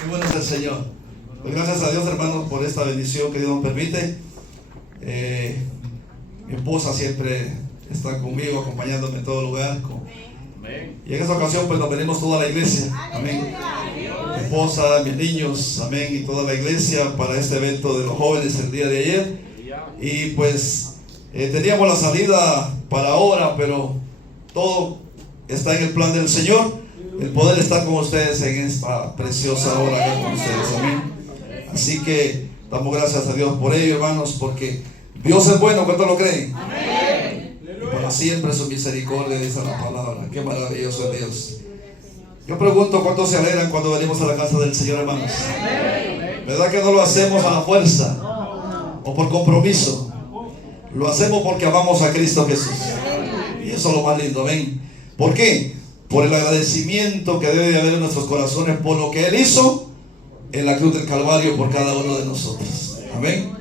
Qué bueno es el Señor. Pues gracias a Dios, hermanos, por esta bendición que Dios nos permite. Mi esposa siempre está conmigo, acompañándome en todo lugar. Y en esta ocasión, pues nos venimos toda la iglesia. Amén. Mi esposa, mis niños, amén, y toda la iglesia para este evento de los jóvenes el día de ayer. Y pues teníamos la salida para ahora, pero todo está en el plan del Señor. El poder estar con ustedes en esta preciosa hora acá con ustedes, amén. Así que damos gracias a Dios por ello, hermanos, porque Dios es bueno. ¿Cuántos lo creen? Amén. Y para siempre su misericordia, dice la palabra. Qué maravilloso es Dios. Yo pregunto, ¿cuántos se alegran cuando venimos a la casa del Señor, hermanos? ¿Verdad que no lo hacemos a la fuerza o por compromiso? Lo hacemos porque amamos a Cristo Jesús. Y eso es lo más lindo, amén. ¿Por qué? Por el agradecimiento que debe de haber en nuestros corazones por lo que Él hizo en la cruz del Calvario por cada uno de nosotros. Amén.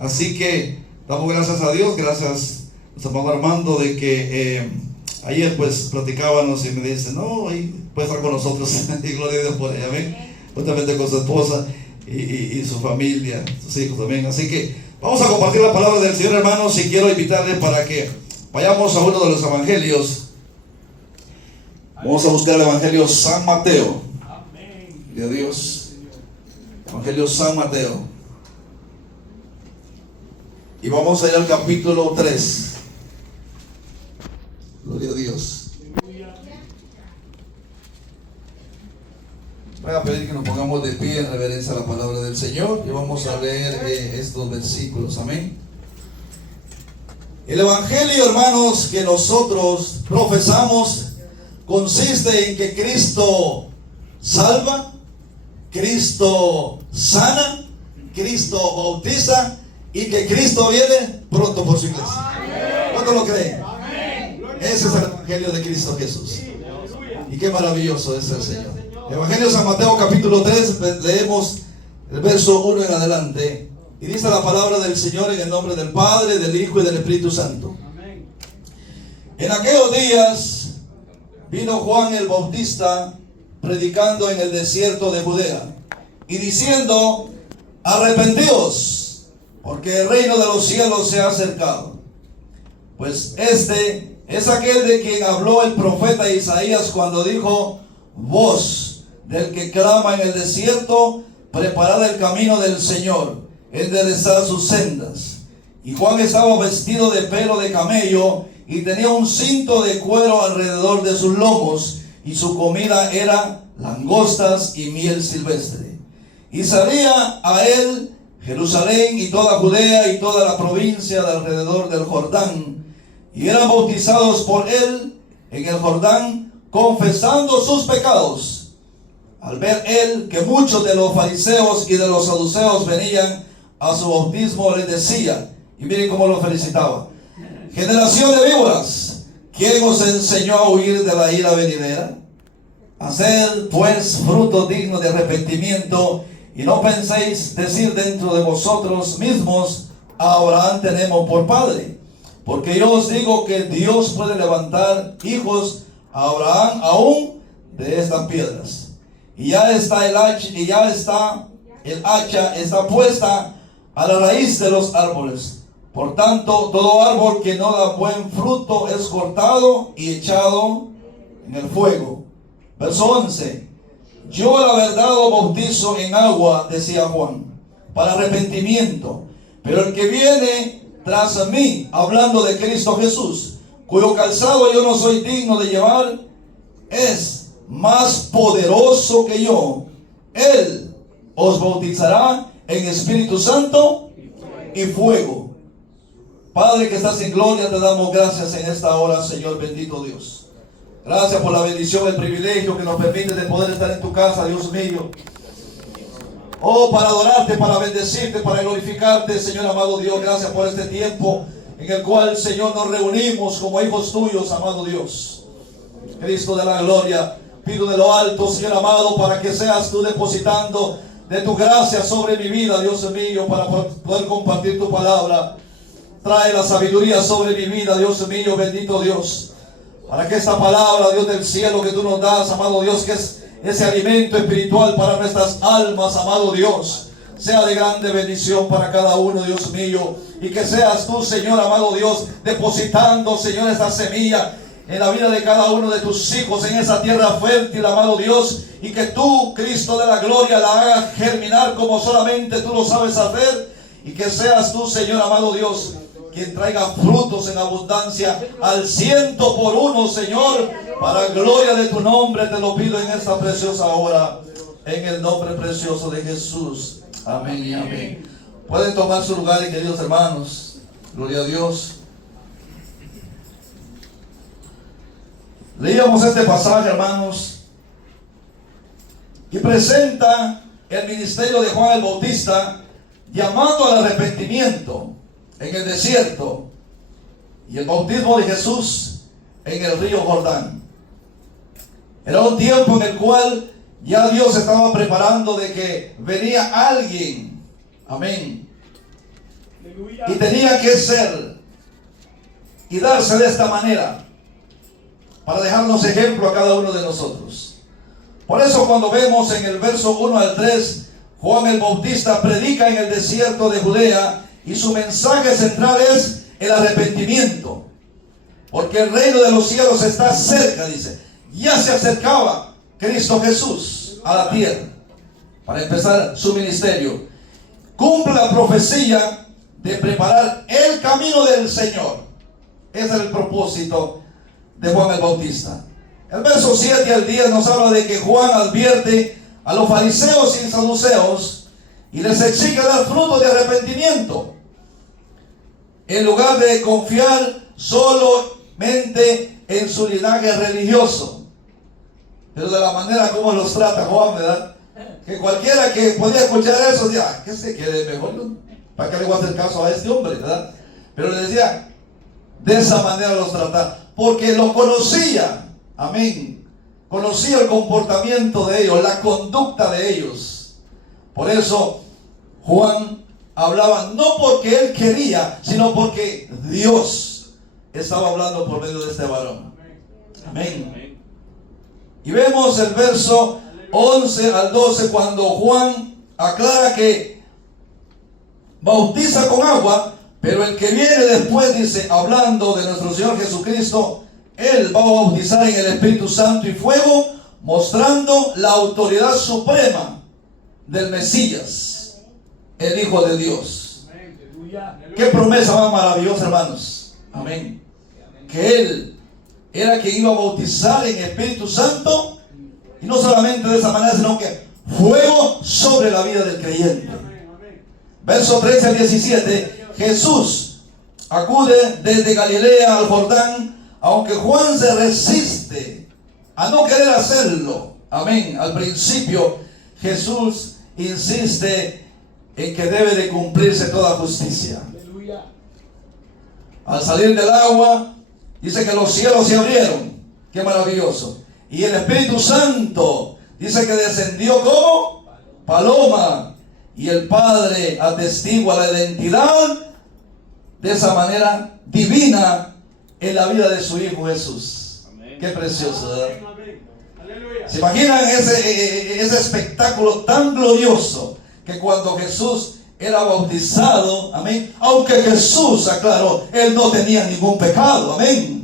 Así que damos gracias a Dios, gracias a nuestro hermano Armando de que ayer pues platicábamos y me dice, no, ahí puede estar con nosotros y gloria a Dios por ella, amén. Juntamente con su esposa y su familia, sus hijos también. Así que vamos a compartir la palabra del Señor, hermanos, y quiero invitarles para que vayamos a uno de los evangelios. Vamos a buscar el Evangelio San Mateo. Gloria a Dios. Evangelio San Mateo. Y vamos a ir al capítulo 3. Gloria a Dios. Voy a pedir que nos pongamos de pie en reverencia a la palabra del Señor. Y vamos a leer estos versículos. Amén. El Evangelio, hermanos, que nosotros profesamos consiste en que Cristo salva, Cristo sana, Cristo bautiza y que Cristo viene pronto por su iglesia. ¿Cuántos lo creen? Ese es el Evangelio de Cristo Jesús. Y qué maravilloso es el Señor. Evangelio San Mateo capítulo 3, leemos el verso 1 en adelante. Y dice la palabra del Señor en el nombre del Padre, del Hijo y del Espíritu Santo. En aquellos días vino Juan el Bautista predicando en el desierto de Judea y diciendo: arrepentíos, porque el reino de los cielos se ha acercado. Pues este es aquel de quien habló el profeta Isaías cuando dijo: voz del que clama en el desierto, preparad el camino del Señor, enderezad sus sendas. Y Juan estaba vestido de pelo de camello y tenía un cinto de cuero alrededor de sus lomos, y su comida era langostas y miel silvestre. Y salía a él Jerusalén y toda Judea y toda la provincia de alrededor del Jordán, y eran bautizados por él en el Jordán, confesando sus pecados. Al ver él que muchos de los fariseos y de los saduceos venían a su bautismo, les decía, y miren cómo lo felicitaba: generación de víboras, ¿quién os enseñó a huir de la ira venidera? Haced pues fruto digno de arrepentimiento, y no penséis decir dentro de vosotros mismos: a Abraham tenemos por padre. Porque yo os digo que Dios puede levantar hijos a Abraham aún de estas piedras. Y ya está el hacha está puesta a la raíz de los árboles. Por tanto, todo árbol que no da buen fruto es cortado y echado en el fuego. Verso 11. Yo la verdad os bautizo en agua, decía Juan, para arrepentimiento. Pero el que viene tras mí, hablando de Cristo Jesús, cuyo calzado yo no soy digno de llevar, es más poderoso que yo. Él os bautizará en Espíritu Santo y fuego. Padre que estás en gloria, te damos gracias en esta hora, Señor bendito Dios. Gracias por la bendición, el privilegio que nos permite de poder estar en tu casa, Dios mío. Oh, para adorarte, para bendecirte, para glorificarte, Señor amado Dios. Gracias por este tiempo en el cual, Señor, nos reunimos como hijos tuyos, amado Dios. Cristo de la gloria, pido de lo alto, Señor amado, para que seas tú depositando de tu gracia sobre mi vida, Dios mío, para poder compartir tu palabra. Trae la sabiduría sobre mi vida, Dios mío, bendito Dios, para que esta palabra, Dios del cielo, que tú nos das, amado Dios, que es ese alimento espiritual para nuestras almas, amado Dios, sea de grande bendición para cada uno, Dios mío. Y que seas tú, Señor, amado Dios, depositando, Señor, esta semilla en la vida de cada uno de tus hijos, en esa tierra fértil, amado Dios. Y que tú, Cristo de la gloria, la hagas germinar como solamente tú lo sabes hacer. Y que seas tú, Señor, amado Dios, quien traiga frutos en abundancia al 100%, Señor, para gloria de tu nombre. Te lo pido en esta preciosa hora, en el nombre precioso de Jesús. Amén y amén. Pueden tomar su lugar, queridos hermanos. Gloria a Dios. Leíamos este pasaje, hermanos, y presenta el ministerio de Juan el Bautista llamando al arrepentimiento en el desierto y el bautismo de Jesús en el río Jordán. Era un tiempo en el cual ya Dios estaba preparando de que venía alguien, amén, y tenía que ser y darse de esta manera para dejarnos ejemplo a cada uno de nosotros. Por eso cuando vemos en el verso 1 al 3, Juan el Bautista predica en el desierto de Judea y su mensaje central es el arrepentimiento, porque el reino de los cielos está cerca, dice. Ya se acercaba Cristo Jesús a la tierra para empezar su ministerio. Cumple la profecía de preparar el camino del Señor. Ese es el propósito de Juan el Bautista. El verso 7 al 10 nos habla de que Juan advierte a los fariseos y saduceos y les exige dar fruto de arrepentimiento, en lugar de confiar solamente en su linaje religioso. Pero de la manera como los trata Juan, ¿verdad? Que cualquiera que podía escuchar eso decía, que se quede mejor, ¿no? ¿Para qué le voy a hacer caso a este hombre, verdad? Pero le decía, de esa manera los trataba, porque los conocía, amén. Conocía el comportamiento de ellos, la conducta de ellos. Por eso Juan hablaba no porque él quería, sino porque Dios estaba hablando por medio de este varón. Amén. Y vemos el verso 11 al 12 cuando Juan aclara que bautiza con agua, pero el que viene después, dice, hablando de nuestro Señor Jesucristo, Él va a bautizar en el Espíritu Santo y fuego, mostrando la autoridad suprema del Mesías, el Hijo de Dios. Qué promesa más maravillosa, hermanos. Amén. Que Él era quien iba a bautizar en Espíritu Santo, y no solamente de esa manera, sino que fuego sobre la vida del creyente. Verso 13 al 17, Jesús acude desde Galilea al Jordán, aunque Juan se resiste a no querer hacerlo. Amén. Al principio Jesús insiste en que debe de cumplirse toda justicia. Al salir del agua, dice que los cielos se abrieron. Qué maravilloso. Y el Espíritu Santo dice que descendió como paloma. Y el Padre atestigua la identidad de esa manera divina en la vida de su Hijo Jesús. Amén. Qué precioso, ¿verdad? ¿Se imaginan ese espectáculo tan glorioso? Que cuando Jesús era bautizado, amén, aunque Jesús aclaró, Él no tenía ningún pecado, amén.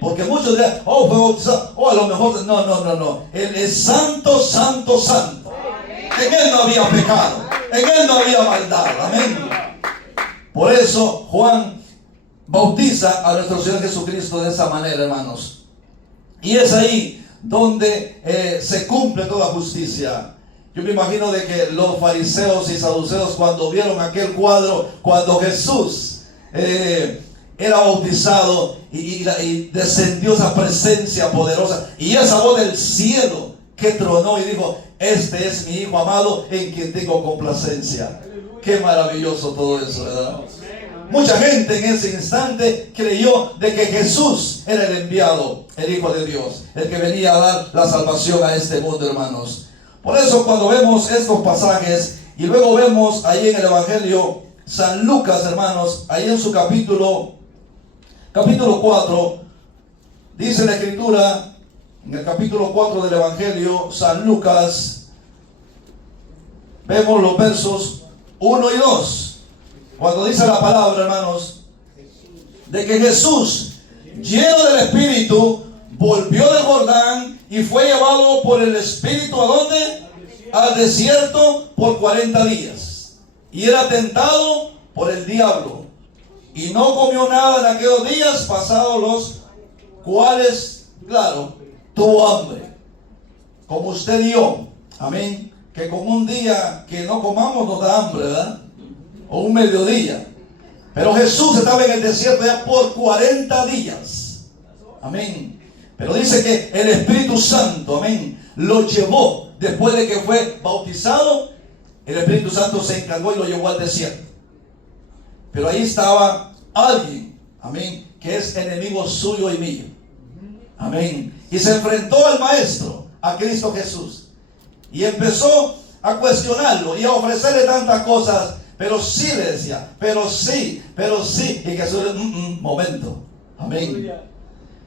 Porque muchos dirán, oh, fue bautizado, a lo mejor, no. Él es santo, santo, santo. En Él no había pecado, en Él no había maldad, amén. Por eso Juan bautiza a nuestro Señor Jesucristo de esa manera, hermanos. Y es ahí donde se cumple toda justicia. Yo me imagino de que los fariseos y saduceos, cuando vieron aquel cuadro, cuando Jesús era bautizado y descendió esa presencia poderosa y esa voz del cielo que tronó y dijo, este es mi Hijo amado en quien tengo complacencia. Qué maravilloso todo eso, ¿verdad? Mucha gente en ese instante creyó de que Jesús era el enviado, el Hijo de Dios, el que venía a dar la salvación a este mundo, hermanos. Por eso cuando vemos estos pasajes y luego vemos ahí en el Evangelio San Lucas, hermanos, ahí en su capítulo 4, dice la Escritura en el capítulo 4 del Evangelio San Lucas, vemos los versos 1 y 2, cuando dice la palabra, hermanos, de que Jesús, lleno del Espíritu, volvió de Jordán y fue llevado por el Espíritu, ¿a dónde? Al desierto por 40 días. Y era tentado por el diablo. Y no comió nada en aquellos días, pasados los cuales, claro, tuvo hambre. Como usted y yo. Amén. Que con un día que no comamos nos da hambre, ¿verdad? O un mediodía. Pero Jesús estaba en el desierto ya por 40 días. Amén. Pero dice que el Espíritu Santo, amén, lo llevó después de que fue bautizado. El Espíritu Santo se encargó y lo llevó al desierto. Pero ahí estaba alguien, amén, que es enemigo suyo y mío. Amén. Y se enfrentó al Maestro, a Cristo Jesús. Y empezó a cuestionarlo y a ofrecerle tantas cosas. Pero sí, le decía, pero sí. Y Jesús le dice, momento. Amén.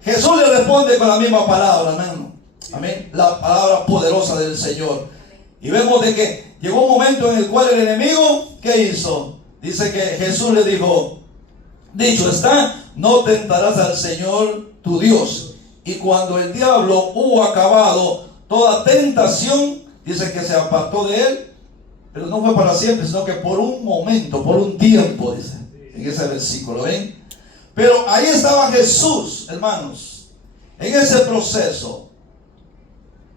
Jesús le responde con la misma palabra, hermano. Amén. La palabra poderosa del Señor. Y vemos de que llegó un momento en el cual el enemigo, ¿qué hizo? Dice que Jesús le dijo, dicho está, no tentarás al Señor tu Dios. Y cuando el diablo hubo acabado toda tentación, dice que se apartó de él, pero no fue para siempre, sino que por un momento, por un tiempo, dice, en ese versículo, ¿ven? Pero ahí estaba Jesús, hermanos, en ese proceso.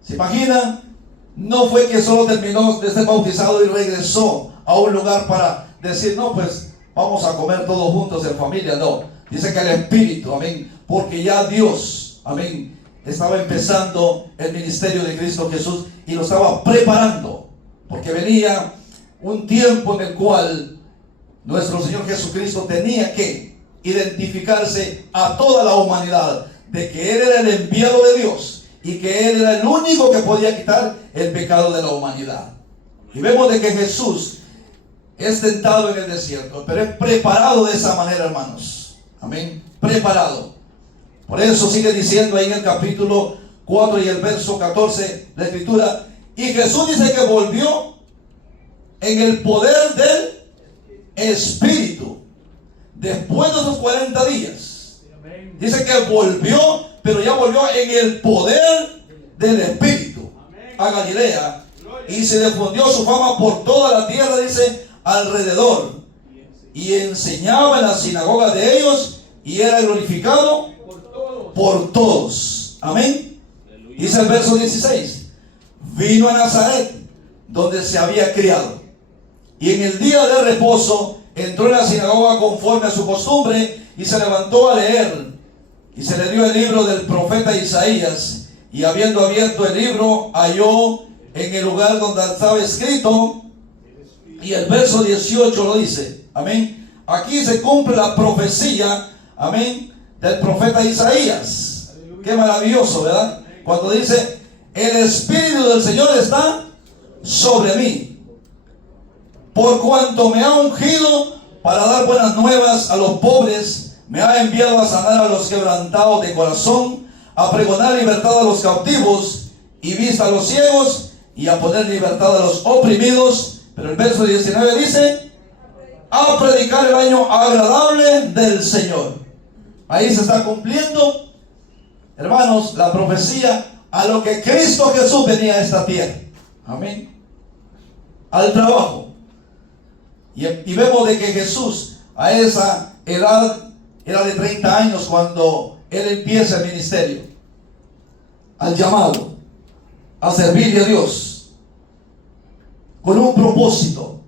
¿Se imaginan? No fue que solo terminó de ser bautizado y regresó a un lugar para decir, no, pues vamos a comer todos juntos en familia. No, dice que el Espíritu, amén, porque ya Dios, amén, estaba empezando el ministerio de Cristo Jesús y lo estaba preparando, porque venía un tiempo en el cual nuestro Señor Jesucristo tenía que identificarse a toda la humanidad de que Él era el enviado de Dios y que Él era el único que podía quitar el pecado de la humanidad. Y vemos de que Jesús es tentado en el desierto, pero es preparado de esa manera, hermanos. Amén. Preparado. Por eso sigue diciendo ahí en el capítulo 4 y el verso 14 la Escritura, y Jesús dice que volvió en el poder del Espíritu después de esos 40 días. Dice que volvió, pero ya volvió en el poder del Espíritu a Galilea, y se difundió su fama por toda la tierra, dice, alrededor, y enseñaba en las sinagogas de ellos y era glorificado por todos. Amén. Dice el verso 16, vino a Nazaret, donde se había criado, y en el día de reposo entró en la sinagoga conforme a su costumbre y se levantó a leer, y se le dio el libro del profeta Isaías, y habiendo abierto el libro halló en el lugar donde estaba escrito, y el verso 18 lo dice, amén, aquí se cumple la profecía, amén, del profeta Isaías. Qué maravilloso, ¿verdad? Cuando dice, el Espíritu del Señor está sobre mí, por cuanto me ha ungido para dar buenas nuevas a los pobres, me ha enviado a sanar a los quebrantados de corazón, a pregonar libertad a los cautivos y vista a los ciegos, y a poner libertad a los oprimidos. Pero el verso 19 dice, a predicar el año agradable del Señor. Ahí se está cumpliendo, hermanos, la profecía a lo que Cristo Jesús venía a esta tierra. Amén. Al trabajo. Y vemos de que Jesús a esa edad, era de 30 años cuando Él empieza el ministerio, al llamado, a servirle a Dios, con un propósito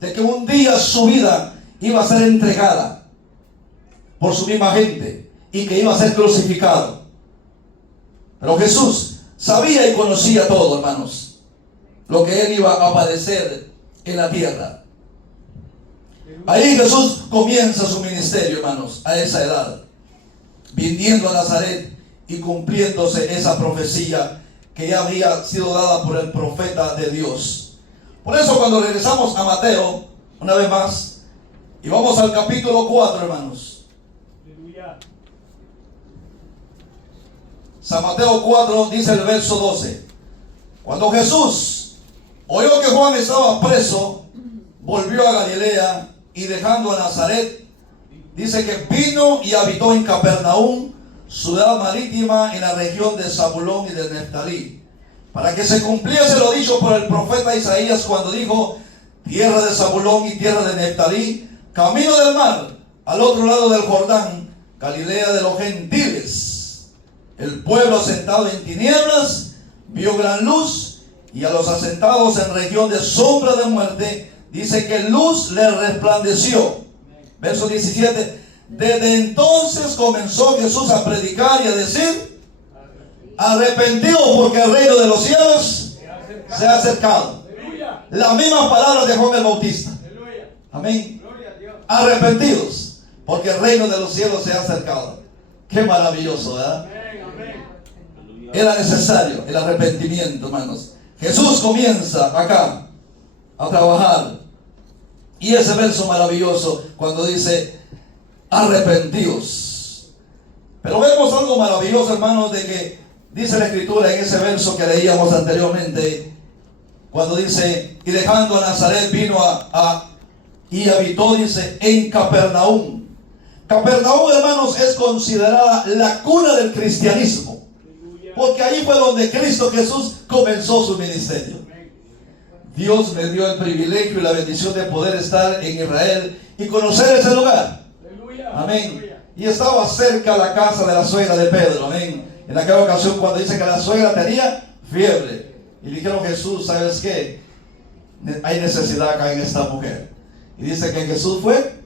de que un día su vida iba a ser entregada por su misma gente y que iba a ser crucificado. Pero Jesús sabía y conocía todo, hermanos, lo que Él iba a padecer en la tierra. Ahí Jesús comienza su ministerio, hermanos, a esa edad, viniendo a Nazaret y cumpliéndose esa profecía que ya había sido dada por el profeta de Dios. Por eso cuando regresamos a Mateo, una vez más, y vamos al capítulo 4, hermanos. San Mateo 4 dice el verso 12. Cuando Jesús oyó que Juan estaba preso, volvió a Galilea y dejando a Nazaret, dice que vino y habitó en Capernaum, ciudad marítima en la región de Zabulón y de Neftalí, para que se cumpliese lo dicho por el profeta Isaías cuando dijo: tierra de Zabulón y tierra de Neftalí, camino del mar, al otro lado del Jordán, Galilea de los gentiles. El pueblo asentado en tinieblas vio gran luz, y a los asentados en región de sombra de muerte, dice que luz le resplandeció. Verso 17. Desde entonces comenzó Jesús a predicar y a decir: arrepentidos, porque el reino de los cielos se ha acercado. La misma palabra de Juan el Bautista. Amén. Arrepentidos, porque el reino de los cielos se ha acercado. Qué maravilloso, ¿verdad? Era necesario el arrepentimiento, hermanos. Jesús comienza acá a trabajar. Y ese verso maravilloso cuando dice: arrepentidos. Pero vemos algo maravilloso, hermanos, de que dice la Escritura en ese verso que leíamos anteriormente, cuando dice: y dejando a Nazaret vino y habitó, dice, en Capernaum. Capernaum, hermanos, es considerada la cuna del cristianismo, porque ahí fue donde Cristo Jesús comenzó su ministerio. Dios me dio el privilegio y la bendición de poder estar en Israel y conocer ese lugar. Amén. Y estaba cerca la casa de la suegra de Pedro. Amén. En aquella ocasión cuando dice que la suegra tenía fiebre, y dijeron: Jesús, ¿sabes qué? Hay necesidad acá en esta mujer. Y dice que Jesús fue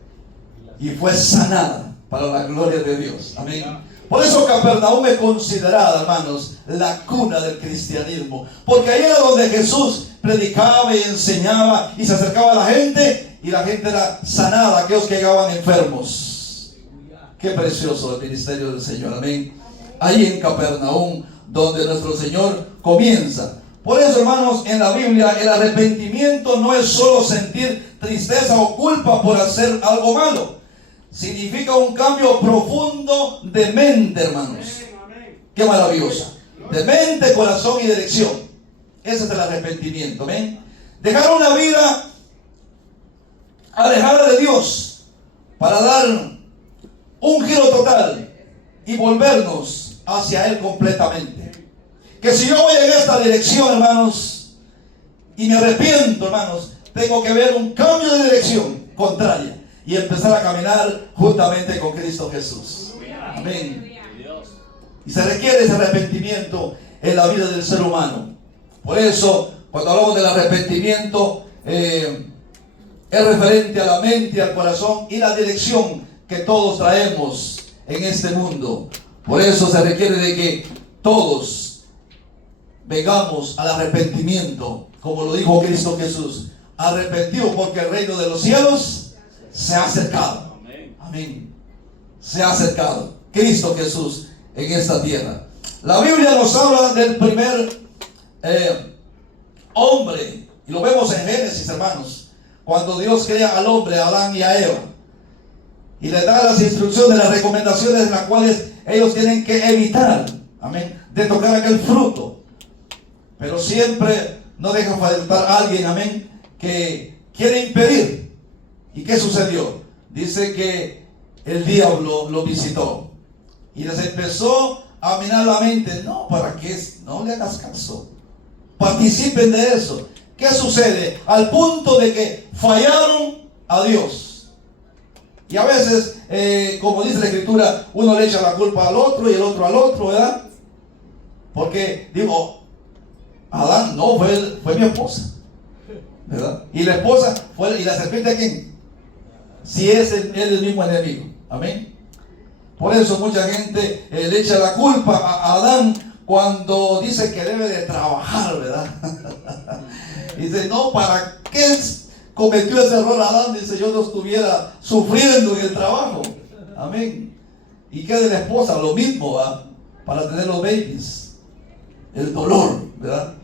y fue sanada para la gloria de Dios. Amén. Por eso Capernaum es considerada, hermanos, la cuna del cristianismo, porque ahí era donde Jesús predicaba y enseñaba y se acercaba a la gente, y la gente era sanada, aquellos que llegaban enfermos. Qué precioso el ministerio del Señor. Amén. Ahí en Capernaum, donde nuestro Señor comienza. Por eso, hermanos, en la Biblia el arrepentimiento no es solo sentir tristeza o culpa por hacer algo malo. Significa un cambio profundo de mente, hermanos. Qué maravilloso. De mente, corazón y dirección. Ese es el arrepentimiento. ¿Ven? Dejar una vida alejada de Dios para dar un giro total y volvernos hacia Él completamente. Que si yo voy en esta dirección, hermanos, y me arrepiento, hermanos, tengo que ver un cambio de dirección contraria y empezar a caminar juntamente con Cristo Jesús. Amén. Y se requiere ese arrepentimiento en la vida del ser humano. Por eso, cuando hablamos del arrepentimiento, es referente a la mente, al corazón y la dirección que todos traemos en este mundo. Por eso se requiere de que todos vengamos al arrepentimiento, como lo dijo Cristo Jesús: arrepentidos, porque el reino de los cielos se ha acercado. Amén. Se ha acercado Cristo Jesús en esta tierra. La Biblia nos habla del primer hombre, y lo vemos en Génesis, hermanos, cuando Dios crea al hombre, a Adán y a Eva, y les da las instrucciones, las recomendaciones en las cuales ellos tienen que evitar, amén, de tocar aquel fruto. Pero siempre no deja faltar alguien, amén, que quiere impedir. ¿Y qué sucedió? Dice que el diablo lo visitó y les empezó a minar la mente. No, ¿para qué? No le hagas caso. Participen de eso. ¿Qué sucede? Al punto de que fallaron a Dios. Y a veces, como dice la Escritura, uno le echa la culpa al otro y el otro al otro, ¿verdad? Porque, digo, Adán no, fue mi esposa, ¿verdad? Y la esposa fue, y la serpiente, ¿a quién? Si es el mismo enemigo. Amén. Por eso mucha gente le echa la culpa a Adán cuando dice que debe de trabajar, ¿verdad? Dice, no, ¿para qué cometió ese error Adán? Dice, yo no estuviera sufriendo en el trabajo. Amén. ¿Y qué de la esposa? Lo mismo, ¿verdad? Para tener los babies. El dolor, ¿verdad?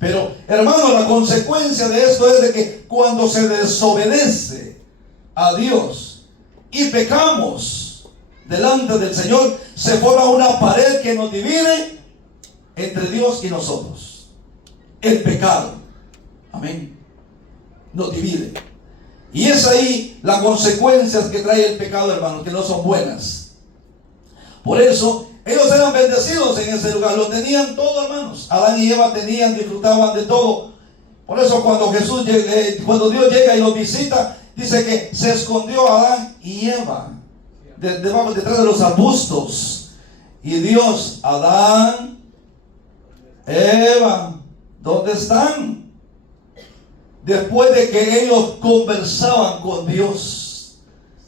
Pero, hermano, la consecuencia de esto es de que cuando se desobedece a Dios y pecamos delante del Señor, se forma una pared que nos divide entre Dios y nosotros. El pecado, amén, nos divide. Y es ahí las consecuencias que trae el pecado, hermanos, que no son buenas. Por eso ellos eran bendecidos en ese lugar, lo tenían todo, hermanos. Adán y Eva tenían, disfrutaban de todo. Por eso cuando Dios llega y los visita, dice que se escondió Adán y Eva detrás de los arbustos. Y Dios, Adán, Eva, ¿dónde están? Después de que ellos conversaban con Dios.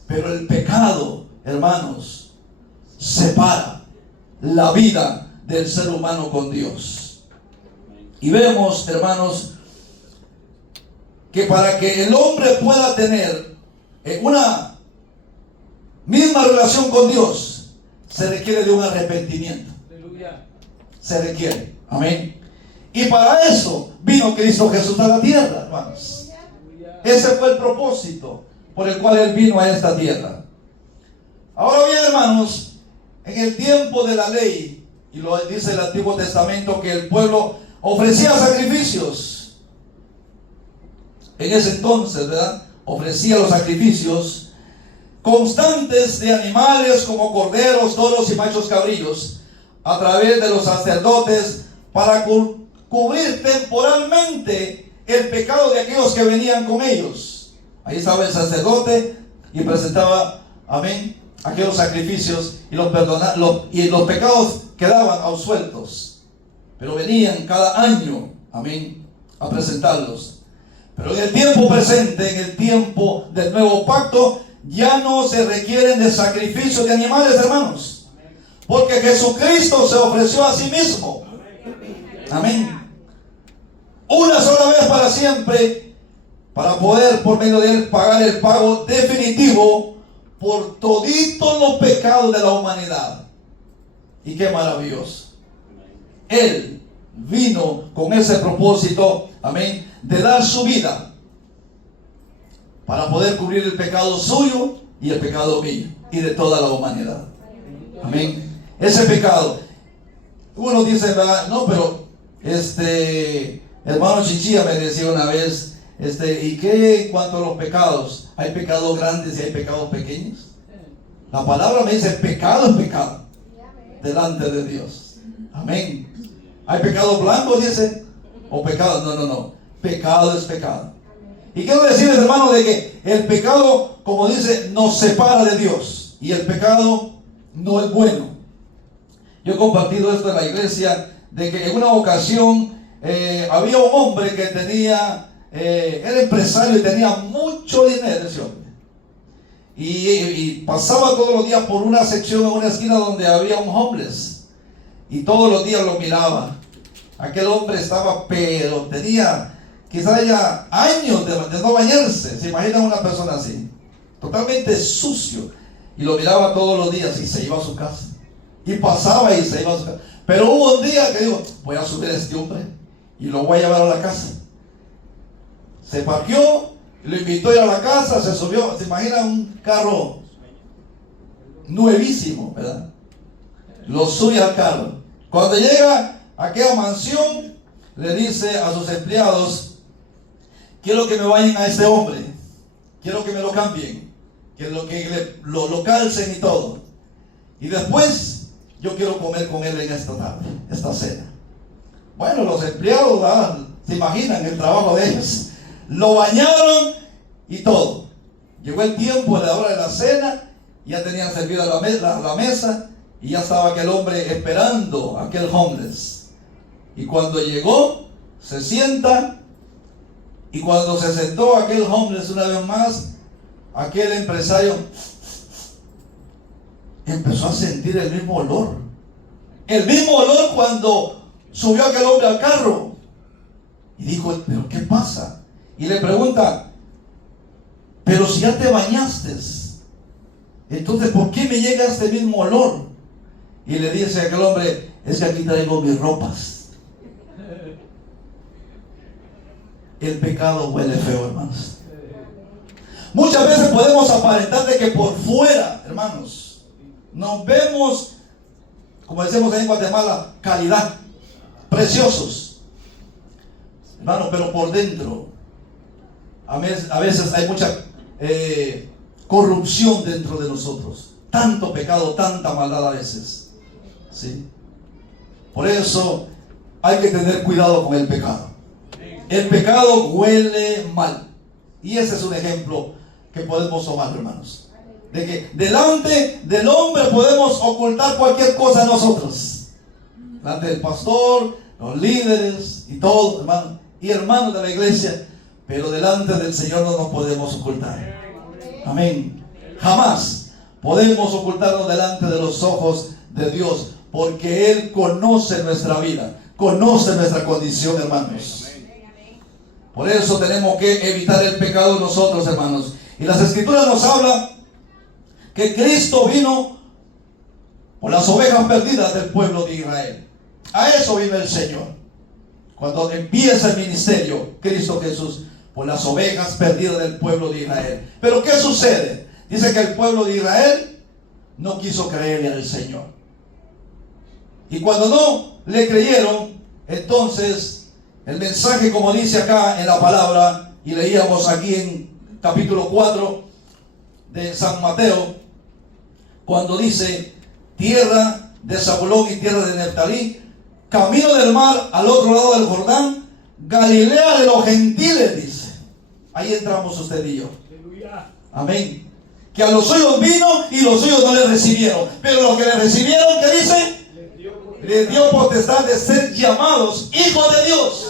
Pero el pecado, hermanos, separa la vida del ser humano con Dios. Y vemos, hermanos, que para que el hombre pueda tener una misma relación con Dios, se requiere de un arrepentimiento. Se requiere, amén. Y para eso vino Cristo Jesús a la tierra, hermanos. Ese fue el propósito por el cual Él vino a esta tierra. Ahora bien, hermanos, en el tiempo de la ley, y lo dice el Antiguo Testamento, que el pueblo ofrecía sacrificios. En ese entonces, ¿verdad? Ofrecía los sacrificios constantes de animales como corderos, toros y machos cabrillos a través de los sacerdotes para cubrir temporalmente el pecado de aquellos que venían con ellos. Ahí estaba el sacerdote y presentaba, amén, aquellos sacrificios y los pecados quedaban absueltos. Pero venían cada año, amén, a presentarlos. Pero en el tiempo presente, en el tiempo del nuevo pacto, ya no se requieren de sacrificios de animales, hermanos. Porque Jesucristo se ofreció a sí mismo. Amén. Una sola vez para siempre, para poder por medio de Él pagar el pago definitivo por toditos los pecados de la humanidad. Y qué maravilloso. Él vino con ese propósito, amén, de dar su vida para poder cubrir el pecado suyo y el pecado mío y de toda la humanidad. Amén. Ese pecado, uno dice, ¿verdad? No, pero hermano Chichilla me decía una vez, ¿y qué en cuanto a los pecados? ¿Hay pecados grandes y hay pecados pequeños? La palabra me dice, pecado es pecado delante de Dios. Amén. ¿Hay pecado blanco, dice? ¿O pecado? No. Pecado es pecado. Y quiero decirles, hermano, de que el pecado, como dice, nos separa de Dios. Y el pecado no es bueno. Yo he compartido esto en la iglesia, de que en una ocasión había un hombre que era empresario y tenía mucho dinero, ese hombre. Y pasaba todos los días por una sección en una esquina donde había un homeless. Y todos los días lo miraba. Aquel hombre estaba, pero tenía quizás ya años de no bañarse. ¿Se imaginan una persona así? Totalmente sucio. Y lo miraba todos los días y se iba a su casa. Y pasaba y se iba a su casa. Pero hubo un día que dijo, voy a subir a este hombre y lo voy a llevar a la casa. Se parqueó, lo invitó a ir a la casa, se subió. ¿Se imaginan un carro nuevísimo, verdad? Lo sube al carro. Cuando llega a aquella mansión, le dice a sus empleados, quiero que me vayan a este hombre, quiero que me lo cambien, que lo calcen y todo. Y después, yo quiero comer con él en esta tarde, esta cena. Bueno, los empleados, se imaginan el trabajo de ellos. Lo bañaron y todo. Llegó el tiempo de la hora de la cena, ya tenían servida la mesa. Y ya estaba aquel hombre esperando a aquel homeless. Y cuando llegó, se sienta. Y cuando se sentó aquel homeless una vez más, aquel empresario empezó a sentir el mismo olor. El mismo olor cuando subió aquel hombre al carro. Y dijo, ¿pero qué pasa? Y le pregunta, pero si ya te bañaste, entonces ¿por qué me llega este mismo olor? Y le dice a aquel hombre, es que aquí traigo mis ropas. El pecado huele feo, hermanos. Muchas veces podemos aparentar de que por fuera, hermanos, nos vemos como decimos en Guatemala, calidad, preciosos, hermano, pero por dentro a veces hay mucha corrupción dentro de nosotros, tanto pecado, tanta maldad a veces, ¿sí? Por eso hay que tener cuidado con el pecado. El pecado huele mal, y ese es un ejemplo que podemos tomar, hermanos, de que delante del hombre podemos ocultar cualquier cosa a nosotros, delante del pastor, los líderes y todo, hermano, y hermanos de la iglesia, pero delante del Señor no nos podemos ocultar. Amén. Jamás podemos ocultarnos delante de los ojos de Dios, porque Él conoce nuestra vida, conoce nuestra condición, hermanos. Por eso tenemos que evitar el pecado nosotros, hermanos. Y las Escrituras nos hablan que Cristo vino por las ovejas perdidas del pueblo de Israel. A eso vino el Señor. Cuando empieza el ministerio, Cristo Jesús, por las ovejas perdidas del pueblo de Israel. Pero ¿qué sucede? Dice que el pueblo de Israel no quiso creerle al Señor. Y cuando no le creyeron, entonces el mensaje, como dice acá en la palabra, y leíamos aquí en capítulo 4 de San Mateo, cuando dice: tierra de Zabulón y tierra de Neftalí, camino del mar al otro lado del Jordán, Galilea de los gentiles, dice. Ahí entramos usted y yo. Amén. Que a los suyos vino y los suyos no le recibieron, pero los que le recibieron, ¿qué dice? Les dio potestad de ser llamados hijos de Dios.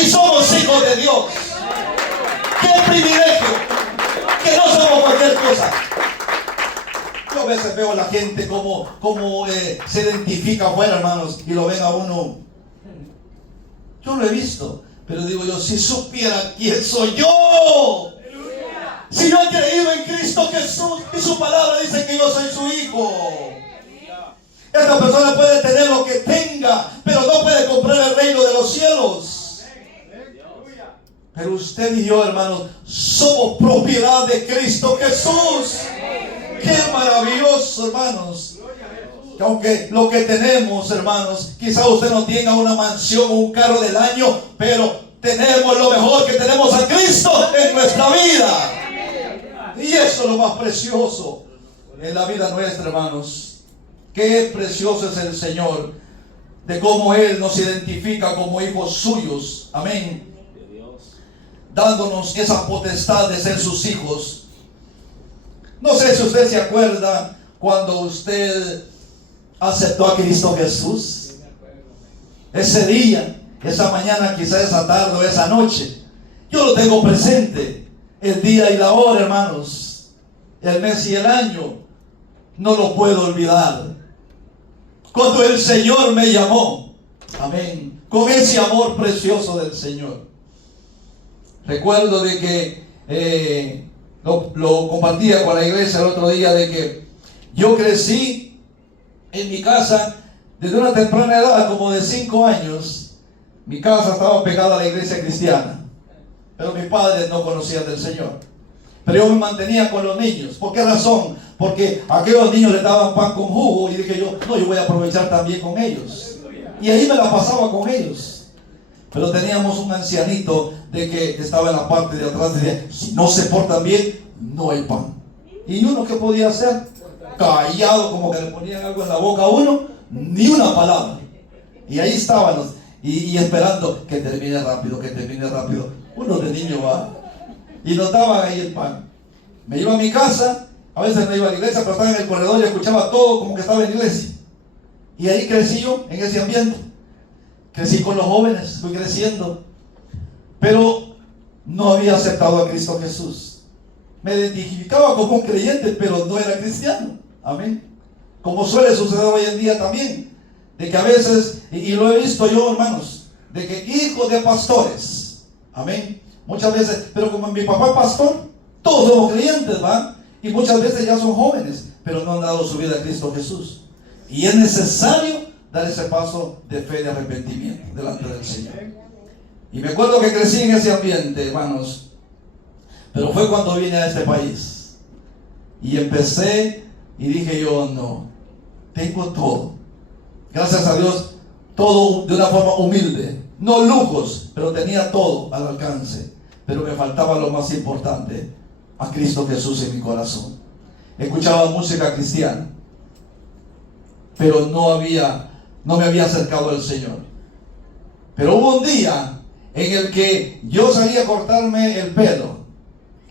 Y somos hijos de Dios. ¡Qué privilegio! Que no somos cualquier cosa. Yo a veces veo a la gente como se identifica afuera, hermanos, y lo ven a uno. Yo lo he visto, pero digo yo, si supiera quién soy yo. Si yo he creído en Cristo Jesús y su palabra dice que yo soy su hijo. Esta persona puede tener lo que tenga, pero no puede comprar el reino de los cielos. Pero usted y yo, hermanos, somos propiedad de Cristo Jesús. ¡Qué maravilloso, hermanos! Que aunque lo que tenemos, hermanos, quizá usted no tenga una mansión o un carro del año, pero tenemos lo mejor, que tenemos a Cristo en nuestra vida. Y eso es lo más precioso en la vida nuestra, hermanos. Qué precioso es el Señor, de cómo Él nos identifica como hijos suyos. Amén. Dándonos esa potestad de ser sus hijos. No sé si usted se acuerda cuando usted aceptó a Cristo Jesús. Ese día, esa mañana, quizá esa tarde o esa noche. Yo lo tengo presente. El día y la hora, hermanos. El mes y el año. No lo puedo olvidar. Cuando el Señor me llamó. Amén. Con ese amor precioso del Señor. Recuerdo de que lo compartía con la iglesia el otro día, de que yo crecí en mi casa desde una temprana edad, como de 5 años. Mi casa estaba pegada a la iglesia cristiana, pero mis padres no conocían del Señor. Pero yo me mantenía con los niños. ¿Por qué razón? Porque a aquellos niños les daban pan con jugo, y dije yo voy a aprovechar también con ellos. Y ahí me la pasaba con ellos. Pero teníamos un ancianito de que estaba en la parte de atrás, decía: si no se portan bien, no hay pan. ¿Y uno qué podía hacer? Callado, como que le ponían algo en la boca a uno, ni una palabra. Y ahí estábamos, y esperando que termine rápido, que termine rápido. Uno de niño va, y nos daban ahí el pan. Me iba a mi casa, a veces no iba a la iglesia, pero estaba en el corredor y escuchaba todo como que estaba en la iglesia. Y ahí crecí yo, en ese ambiente. Crecí con los jóvenes, fui creciendo. Pero no había aceptado a Cristo Jesús. Me identificaba como un creyente, pero no era cristiano. Amén. Como suele suceder hoy en día también. De que a veces, y lo he visto yo, hermanos, de que hijos de pastores. Amén. Muchas veces, pero como mi papá es pastor, todos somos creyentes, ¿va? Y muchas veces ya son jóvenes, pero no han dado su vida a Cristo Jesús. Y es necesario dar ese paso de fe, de arrepentimiento delante del Señor. Y me acuerdo que crecí en ese ambiente, hermanos. Pero fue cuando vine a este país. Y empecé y dije yo, no, tengo todo. Gracias a Dios, todo de una forma humilde, no lujos, pero tenía todo al alcance. Pero me faltaba lo más importante, a Cristo Jesús en mi corazón. Escuchaba música cristiana, pero no me había acercado al Señor. Pero hubo un día en el que yo salí a cortarme el pelo.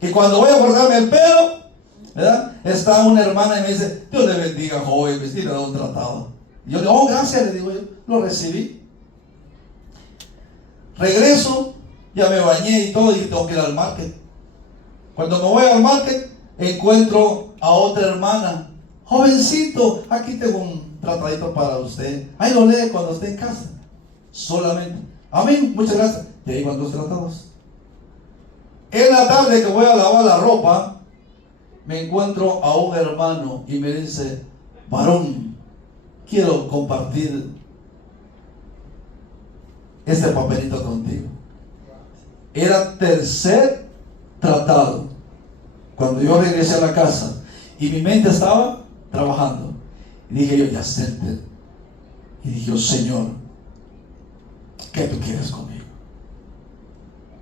Y cuando voy a cortarme el pelo, ¿verdad?, está una hermana y me dice: Dios le bendiga, joven, y le da un tratado. Y yo le digo: oh, gracias, le digo yo, lo recibí. Regreso, ya me bañé y todo, y tengo que ir al market. Cuando me voy al market, encuentro a otra hermana: jovencito, aquí tengo un tratadito para usted, ahí lo lee cuando esté en casa. Solamente, amén, muchas gracias. Y ahí van 2 tratados. En la tarde que voy a lavar la ropa, me encuentro a un hermano y me dice: varón, quiero compartir este papelito contigo. Era 3er tratado. Cuando yo regresé a la casa y mi mente estaba trabajando, y dije yo: ya senté. Y dije yo: Señor, ¿qué tú quieres conmigo?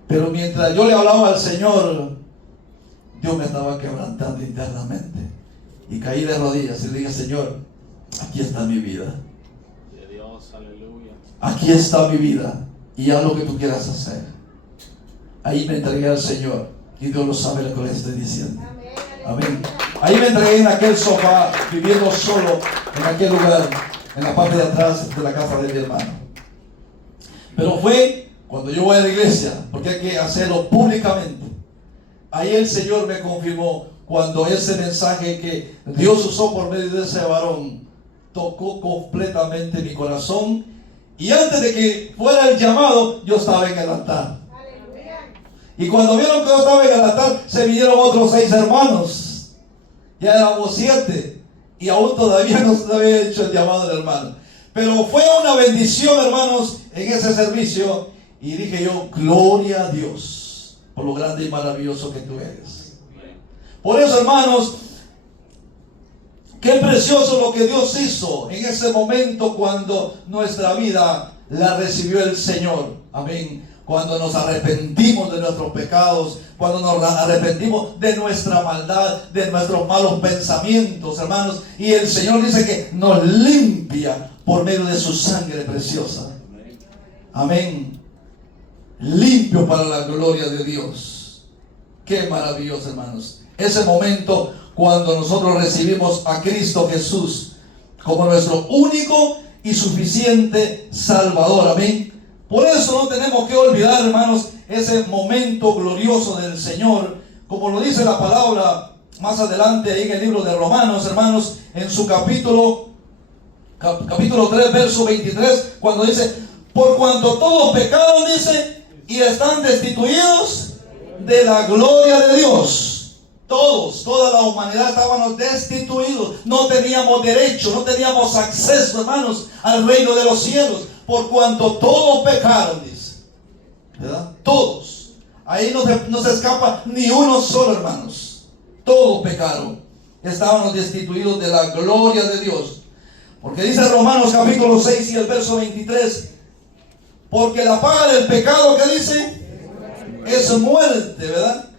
Pero mientras yo le hablaba al Señor, Dios me estaba quebrantando internamente. Y caí de rodillas y le dije: Señor, aquí está mi vida. De Dios, aleluya. Aquí está mi vida y haz lo que tú quieras hacer. Ahí me entregué al Señor y Dios lo sabe lo que le estoy diciendo. Amén. Ahí me entregué en aquel sofá, viviendo solo en aquel lugar, en la parte de atrás de la casa de mi hermano. Pero fue cuando yo voy a la iglesia, porque hay que hacerlo públicamente. Ahí el Señor me confirmó, cuando ese mensaje que Dios usó por medio de ese varón tocó completamente mi corazón. Y antes de que fuera el llamado, yo estaba en el altar. Y cuando vieron que yo estaba en el altar, se vinieron otros 6 hermanos. Ya éramos 7. Y aún todavía no se había hecho el llamado del hermano. Pero fue una bendición, hermanos, en ese servicio. Y dije yo: gloria a Dios por lo grande y maravilloso que tú eres. Por eso, hermanos, qué precioso lo que Dios hizo en ese momento cuando nuestra vida la recibió el Señor. Amén. Cuando nos arrepentimos de nuestros pecados, cuando nos arrepentimos de nuestra maldad, de nuestros malos pensamientos, hermanos. Y el Señor dice que nos limpia por medio de su sangre preciosa. Amén. Limpio para la gloria de Dios. Qué maravilloso, hermanos. Ese momento cuando nosotros recibimos a Cristo Jesús como nuestro único y suficiente Salvador. Amén. Por eso no tenemos que olvidar, hermanos, ese momento glorioso del Señor, como lo dice la palabra más adelante ahí en el libro de Romanos, hermanos, en su capítulo 3, verso 23, cuando dice: por cuanto todos pecaron, dice, y están destituidos de la gloria de Dios. Todos, toda la humanidad estábamos destituidos, no teníamos derecho, no teníamos acceso, hermanos, al reino de los cielos, por cuanto todos pecaron, dice, ¿verdad? Todos. Ahí no se escapa ni uno solo, hermanos. Todos pecaron, estábamos destituidos de la gloria de Dios. Porque dice Romanos capítulo 6 y el verso 23: porque la paga del pecado, ¿qué dice? Es muerte, ¿verdad?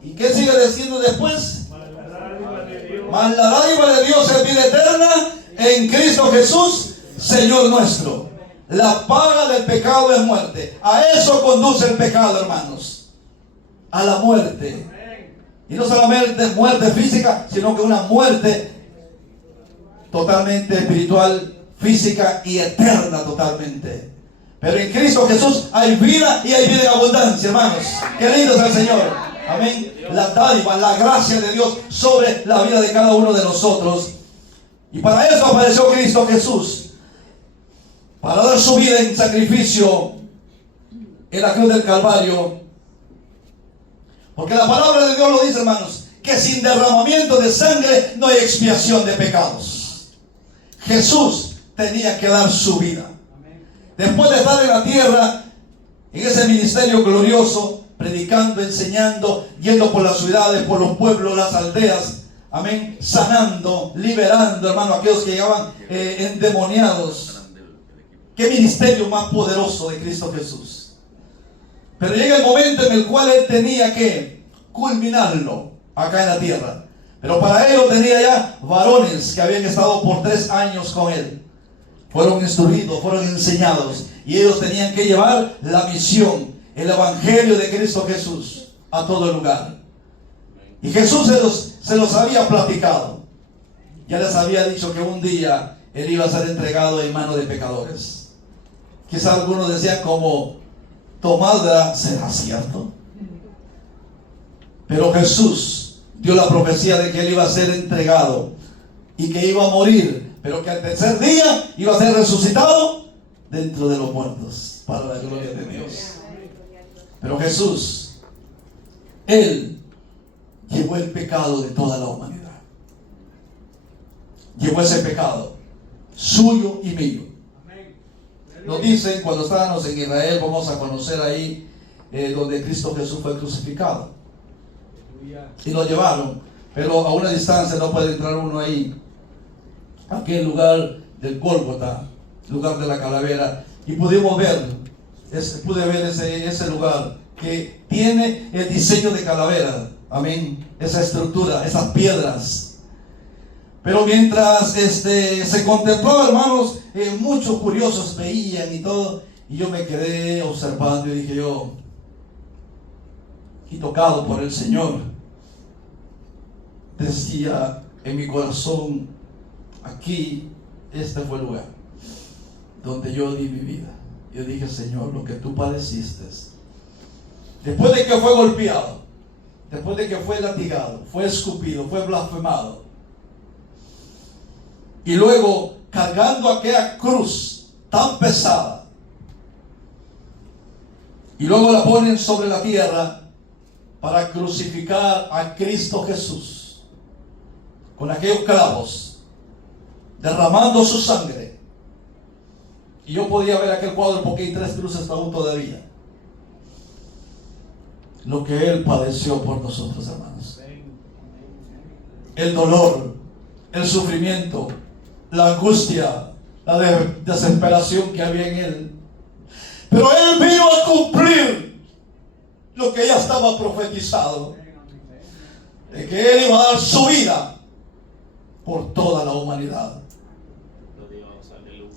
¿Y qué sigue diciendo después? Mas la dádiva de Dios es vida eterna en Cristo Jesús, Señor nuestro. La paga del pecado es muerte. A eso conduce el pecado, hermanos. A la muerte. Y no solamente muerte física, sino que una muerte totalmente espiritual, física y eterna totalmente. Pero en Cristo Jesús hay vida y hay vida en abundancia, hermanos. Qué lindo es el Señor. Amén. La dádiva, la gracia de Dios sobre la vida de cada uno de nosotros. Y para eso apareció Cristo Jesús, para dar su vida en sacrificio en la cruz del Calvario. Porque la palabra de Dios lo dice, hermanos, que sin derramamiento de sangre no hay expiación de pecados. Jesús tenía que dar su vida. Después de estar en la tierra, en ese ministerio glorioso, predicando, enseñando, yendo por las ciudades, por los pueblos, las aldeas, amén, sanando, liberando, hermano, aquellos que llegaban endemoniados. Qué ministerio más poderoso de Cristo Jesús. Pero llega el momento en el cual Él tenía que culminarlo acá en la tierra. Pero para ello tenía ya varones que habían estado por 3 años con Él. Fueron instruidos, fueron enseñados. Y ellos tenían que llevar la misión, el evangelio de Cristo Jesús a todo lugar. Y Jesús se los había platicado. Ya les había dicho que un día Él iba a ser entregado en manos de pecadores. Quizás algunos decían como Tomás, ¿será cierto? Pero Jesús dio la profecía de que Él iba a ser entregado y que iba a morir, pero que al tercer día iba a ser resucitado dentro de los muertos, para la gloria de Dios. Pero Jesús, Él llevó el pecado de toda la humanidad. Llevó ese pecado, suyo y mío. Nos dicen, cuando estábamos en Israel, vamos a conocer ahí donde Cristo Jesús fue crucificado. Y lo llevaron, pero a una distancia no puede entrar uno ahí. Aquel lugar del Gólgota, lugar de la calavera. Y pude ver ese lugar que tiene el diseño de calavera. Amén. Esa estructura, esas piedras. Pero mientras se contemplaba, hermanos, muchos curiosos veían y todo. Y yo me quedé observando y dije yo, y tocado por el Señor, decía en mi corazón, aquí, este fue el lugar donde yo di mi vida. Yo dije, Señor, lo que tú padeciste, después de que fue golpeado, después de que fue latigado, fue escupido, fue blasfemado, y luego cargando aquella cruz tan pesada, y luego la ponen sobre la tierra para crucificar a Cristo Jesús con aquellos clavos, derramando su sangre. Y yo podía ver aquel cuadro porque hay 3 cruces aún todavía. Lo que Él padeció por nosotros, hermanos. El dolor, el sufrimiento, la angustia, la desesperación que había en Él. Pero Él vino a cumplir lo que ya estaba profetizado, de que Él iba a dar su vida por toda la humanidad.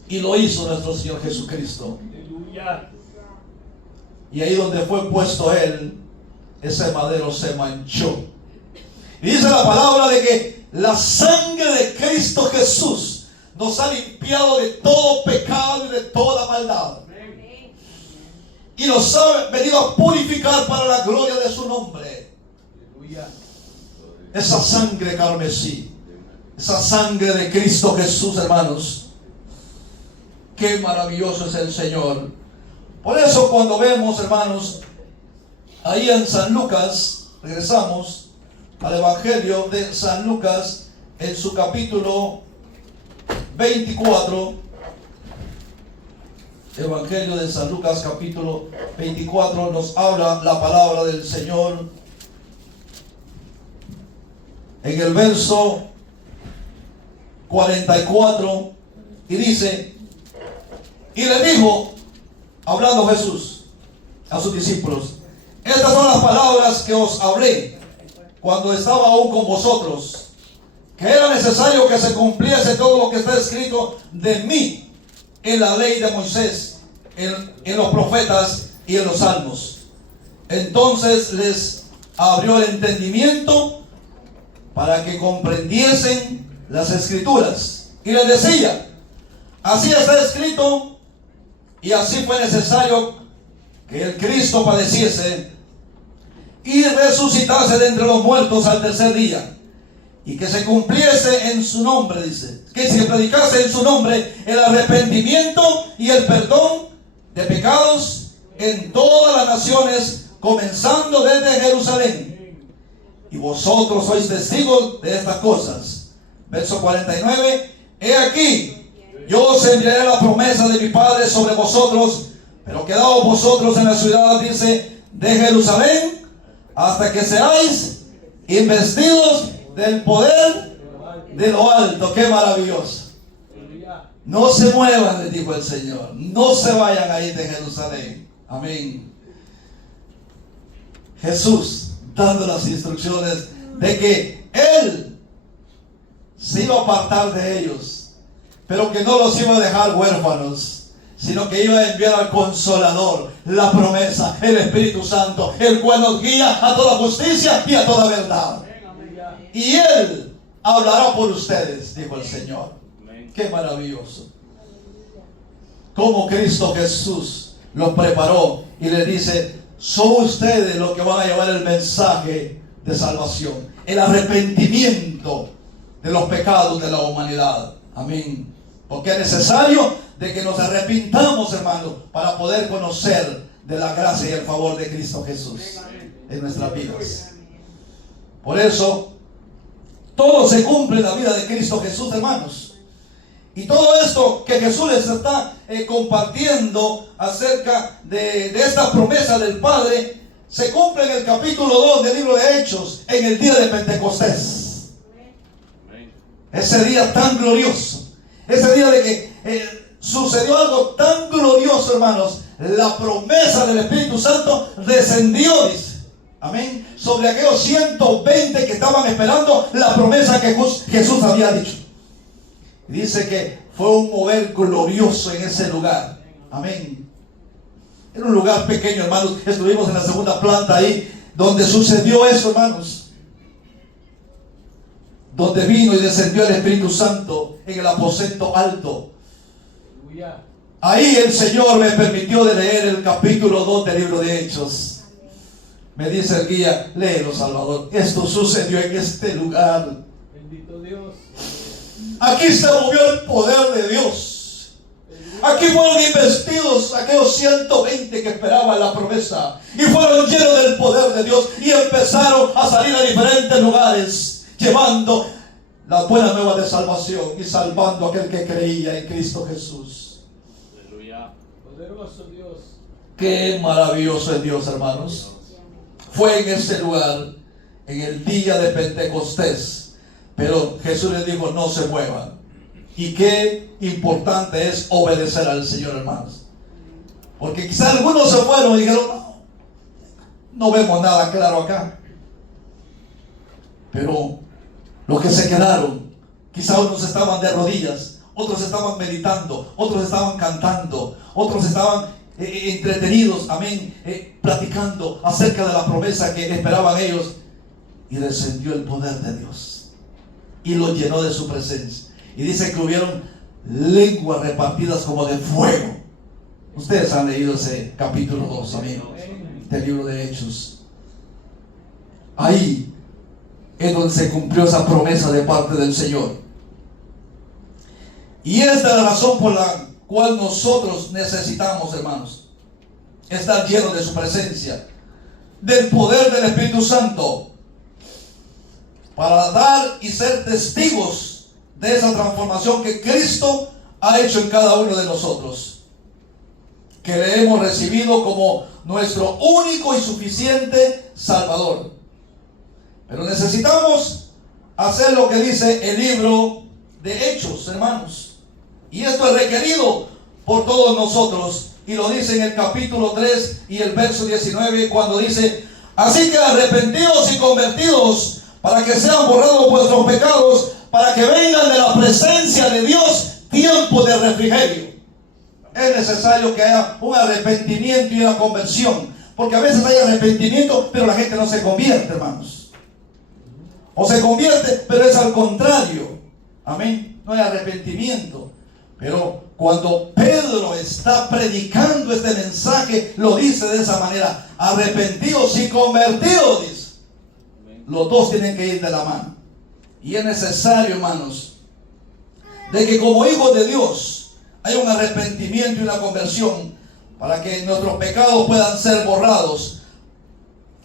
Y lo hizo nuestro Señor Jesucristo. Y ahí donde fue puesto Él, ese madero se manchó. Y dice la palabra de que la sangre de Cristo Jesús nos ha limpiado de todo pecado y de toda maldad. Y nos ha venido a purificar para la gloria de su nombre. Esa sangre carmesí, esa sangre de Cristo Jesús, hermanos. Qué maravilloso es el Señor. Por eso cuando vemos, hermanos, ahí en San Lucas, regresamos al Evangelio de San Lucas, en su capítulo 24, Evangelio de San Lucas, capítulo 24, nos habla la palabra del Señor. En el verso 44, y dice, y le dijo, hablando Jesús a sus discípulos, estas son las palabras que os hablé cuando estaba aún con vosotros, que era necesario que se cumpliese todo lo que está escrito de mí en la ley de Moisés, en los profetas y en los salmos. Entonces les abrió el entendimiento para que comprendiesen las escrituras, y les decía, así está escrito, y así fue necesario que el Cristo padeciese y resucitase de entre los muertos al tercer día, y que se cumpliese en su nombre, dice, que se predicase en su nombre el arrepentimiento y el perdón de pecados en todas las naciones, comenzando desde Jerusalén. Y vosotros sois testigos de estas cosas. Verso 49, he aquí, yo os enviaré la promesa de mi Padre sobre vosotros, pero quedaos vosotros en la ciudad, dice, de Jerusalén, hasta que seáis investidos del poder de lo alto. Qué maravilloso. No se muevan, les dijo el Señor. No se vayan a ir de Jerusalén. Amén. Jesús dando las instrucciones de que Él se iba a apartar de ellos, pero que no los iba a dejar huérfanos, sino que iba a enviar al Consolador, la promesa, el Espíritu Santo, el cual nos guía a toda justicia y a toda verdad. Y Él hablará por ustedes, dijo el Señor. Qué maravilloso. Como Cristo Jesús los preparó y les dice: son ustedes los que van a llevar el mensaje de salvación, el arrepentimiento de los pecados de la humanidad. Amén. Porque es necesario de que nos arrepintamos, hermanos, para poder conocer de la gracia y el favor de Cristo Jesús en nuestras vidas. Por eso, todo se cumple en la vida de Cristo Jesús, hermanos. Y todo esto que Jesús les está compartiendo acerca de esta promesa del Padre, se cumple en el capítulo 2 del libro de Hechos, en el día de Pentecostés. Ese día tan glorioso, ese día de que sucedió algo tan glorioso, hermanos. La promesa del Espíritu Santo descendió, dice. Amén. Sobre aquellos 120 que estaban esperando la promesa que Jesús había dicho. Dice que fue un mover glorioso en ese lugar. Amén. Era un lugar pequeño, hermanos. Estuvimos en la segunda planta ahí, donde sucedió eso, hermanos. Donde vino y descendió el Espíritu Santo en el aposento alto. Ahí el Señor me permitió de leer el capítulo 2 del libro de Hechos. Me dice el guía: léelo, Salvador. Esto sucedió en este lugar. Bendito Dios. Aquí se movió el poder de Dios. Aquí fueron investidos aquellos 120 que esperaban la promesa y fueron llenos del poder de Dios y empezaron a salir a diferentes lugares llevando las buenas nuevas de salvación y salvando a aquel que creía en Cristo Jesús. Aleluya. Poderoso Dios. Qué maravilloso es Dios, hermanos. Fue en ese lugar, en el día de Pentecostés. Pero Jesús les dijo: no se muevan. Y qué importante es obedecer al Señor, hermanos. Porque quizás algunos se fueron y dijeron: no vemos nada claro acá. Pero los que se quedaron, quizás unos estaban de rodillas, otros estaban meditando, otros estaban cantando, otros estaban entretenidos, amén, platicando acerca de la promesa que esperaban ellos. Y descendió el poder de Dios y los llenó de su presencia. Y dice que hubieron lenguas repartidas como de fuego. Ustedes han leído ese capítulo 2, amigos, del libro de Hechos. Ahí es donde se cumplió esa promesa de parte del Señor. Y esta es la razón por la cual nosotros necesitamos, hermanos, estar llenos de su presencia, del poder del Espíritu Santo, para dar y ser testigos de esa transformación que Cristo ha hecho en cada uno de nosotros, que le hemos recibido como nuestro único y suficiente Salvador. Pero necesitamos hacer lo que dice el libro de Hechos, hermanos, y esto es requerido por todos nosotros, y lo dice en el capítulo 3 y el verso 19, cuando dice: así que arrepentidos y convertidos, para que sean borrados vuestros pecados, para que vengan de la presencia de Dios tiempo de refrigerio. Es necesario que haya un arrepentimiento y una conversión, porque a veces hay arrepentimiento, pero la gente no se convierte, hermanos. O se convierte, pero es al contrario. Amén. No hay arrepentimiento. Pero cuando Pedro está predicando este mensaje, lo dice de esa manera: arrepentidos y convertidos, dice. Los dos tienen que ir de la mano. Y es necesario, hermanos, de que como hijos de Dios haya un arrepentimiento y una conversión, para que nuestros pecados puedan ser borrados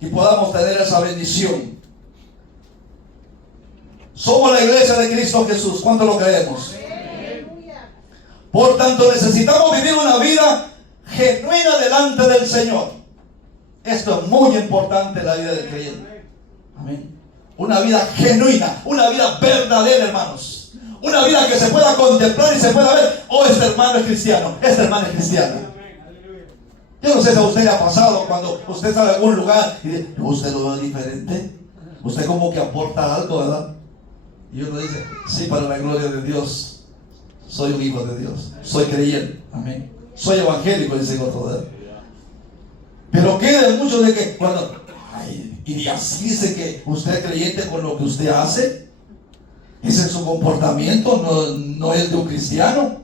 y podamos tener esa bendición. Somos la iglesia de Cristo Jesús. ¿Cuánto lo creemos? Por tanto, necesitamos vivir una vida genuina delante del Señor. Esto es muy importante en la vida del creyente. Amén. Una vida genuina, una vida verdadera, hermanos. Una vida que se pueda contemplar y se pueda ver, oh, este hermano es cristiano, esta hermana es cristiana. Yo no sé si a usted le ha pasado cuando usted sale a algún lugar y dice, usted lo ve diferente. Usted como que aporta algo, ¿verdad? Y uno dice, sí, para la gloria de Dios, soy un hijo de Dios, soy creyente, amén. Soy evangélico, dice otro, ¿verdad? Pero queda mucho de que cuando, ay, y así dice que usted es creyente con lo que usted hace. Ese es su comportamiento, no es de un cristiano.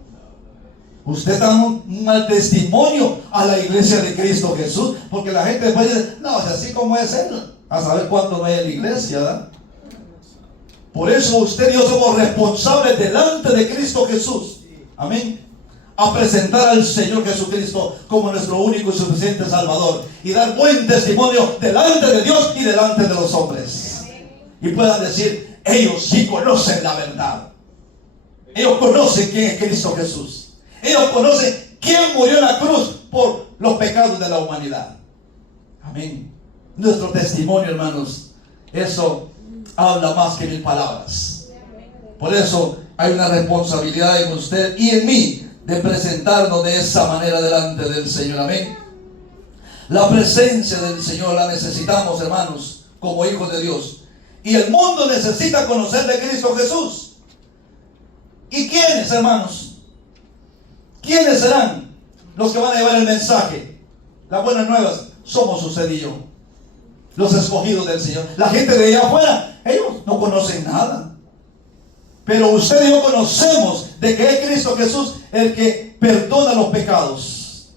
Usted da un mal testimonio a la iglesia de Cristo Jesús, porque la gente después dice, no, es así como es él, a saber cuánto no hay en la iglesia, ¿verdad? Por eso usted y yo somos responsables delante de Cristo Jesús, amén, a presentar al Señor Jesucristo como nuestro único y suficiente Salvador, y dar buen testimonio delante de Dios y delante de los hombres, y puedan decir, ellos sí conocen la verdad, ellos conocen quién es Cristo Jesús. Ellos conocen quién murió en la cruz por los pecados de la humanidad. Amén. Nuestro testimonio, hermanos, eso habla más que 1000 palabras. Por eso hay una responsabilidad en usted y en mí de presentarnos de esa manera delante del Señor. Amén. La presencia del Señor la necesitamos, hermanos, como hijos de Dios. Y el mundo necesita conocer de Cristo Jesús. ¿Y quiénes, hermanos? ¿Quiénes serán los que van a llevar el mensaje? Las buenas nuevas somos usted y yo, los escogidos del Señor. La gente de allá afuera, ellos no conocen nada. Pero usted y yo conocemos de que es Cristo Jesús el que perdona los pecados.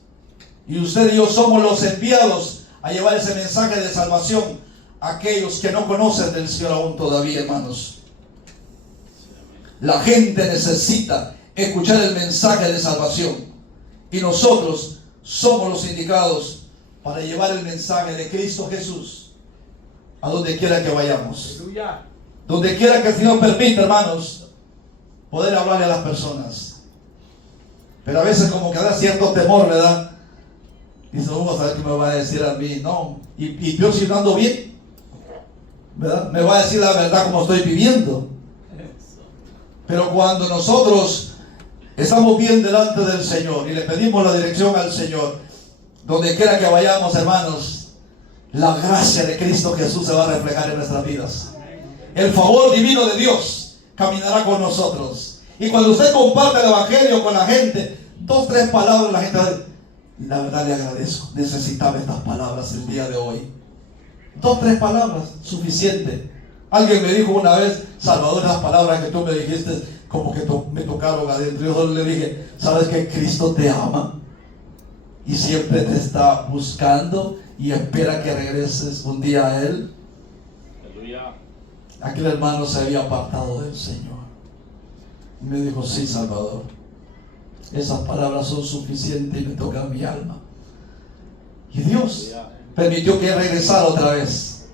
Y usted y yo somos los enviados a llevar ese mensaje de salvación a aquellos que no conocen del Señor aún todavía, hermanos. La gente necesita escuchar el mensaje de salvación, y nosotros somos los indicados para llevar el mensaje de Cristo Jesús a donde quiera que vayamos. Aleluya. Donde quiera que el Señor permita, hermanos, poder hablarle a las personas. Pero a veces como que da cierto temor, ¿verdad? Dice, no vamos a ver qué me va a decir a mí. No, y yo si no ando bien, ¿verdad? Me va a decir la verdad como estoy viviendo. Pero cuando nosotros estamos bien delante del Señor y le pedimos la dirección al Señor, donde quiera que vayamos, hermanos, la gracia de Cristo Jesús se va a reflejar en nuestras vidas. El favor divino de Dios caminará con nosotros. Y cuando usted comparte el evangelio con la gente, 2, 3 palabras, la gente va a decir, la verdad le agradezco, necesitaba estas palabras el día de hoy. 2, 3 palabras, suficiente. Alguien me dijo una vez, Salvador, las palabras que tú me dijiste como que me tocaron adentro. Yo le dije, ¿sabes que Cristo te ama? Y siempre te está buscando y espera que regreses un día a Él. Aleluya. Aquel hermano se había apartado del Señor. Y me dijo, sí, Salvador, esas palabras son suficientes y me tocan mi alma. Y Dios permitió que regresara otra vez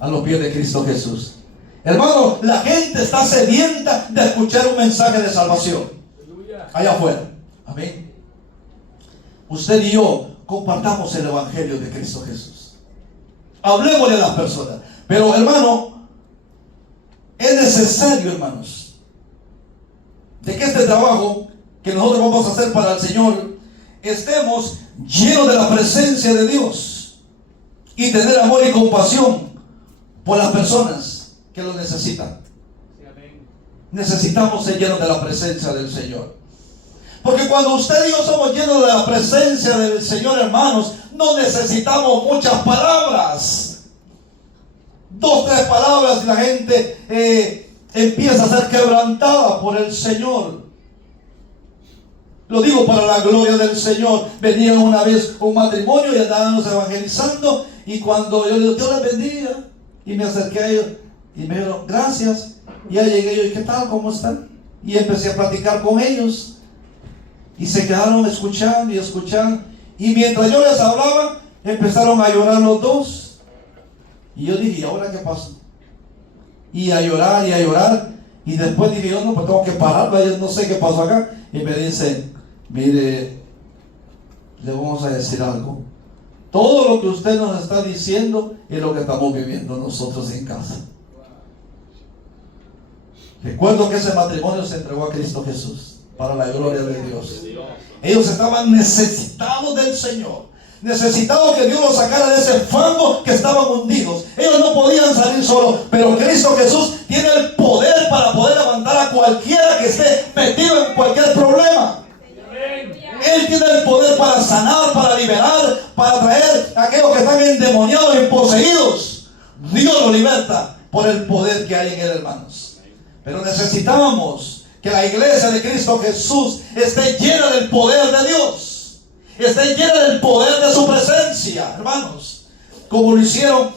a los pies de Cristo Jesús. Hermano, la gente está sedienta de escuchar un mensaje de salvación allá afuera. Amén. Usted y yo compartamos el evangelio de Cristo Jesús. Hablemosle a las personas. Pero, hermano, es necesario, hermanos, de que este trabajo que nosotros vamos a hacer para el Señor, estemos llenos de la presencia de Dios y tener amor y compasión por las personas que lo necesitan. Necesitamos ser llenos de la presencia del Señor. Porque cuando usted y yo somos llenos de la presencia del Señor, hermanos, no necesitamos muchas palabras. 2, 3 palabras y la gente empieza a ser quebrantada por el Señor. Lo digo para la gloria del Señor. Venía una vez un matrimonio y andábamos evangelizando, y cuando yo le digo, Dios les bendiga, y me acerqué a ellos y me dijeron, gracias. Y ya llegué yo, ¿y qué tal? ¿Cómo están? Y empecé a platicar con ellos. Y se quedaron escuchando y escuchando. Y mientras yo les hablaba, empezaron a llorar los dos. Y yo dije, ¿y ahora qué pasó? Y a llorar y a llorar. Y después dije, yo no, pues tengo que parar, yo no sé qué pasó acá. Y me dicen, mire, le vamos a decir algo. Todo lo que usted nos está diciendo es lo que estamos viviendo nosotros en casa. Recuerdo que ese matrimonio se entregó a Cristo Jesús para la gloria de Dios. De Dios. Ellos estaban necesitados del Señor, necesitados que Dios los sacara de ese fango que estaban hundidos. Ellos no podían salir solos, pero Cristo Jesús tiene el poder para poder levantar a cualquiera que esté metido en cualquier problema. Él tiene el poder para sanar, para liberar, para traer a aquellos que están endemoniados y poseídos. Dios lo liberta por el poder que hay en él, hermanos. Pero necesitamos que la iglesia de Cristo Jesús esté llena del poder de Dios, esté llena del poder de su presencia, hermanos, como lo hicieron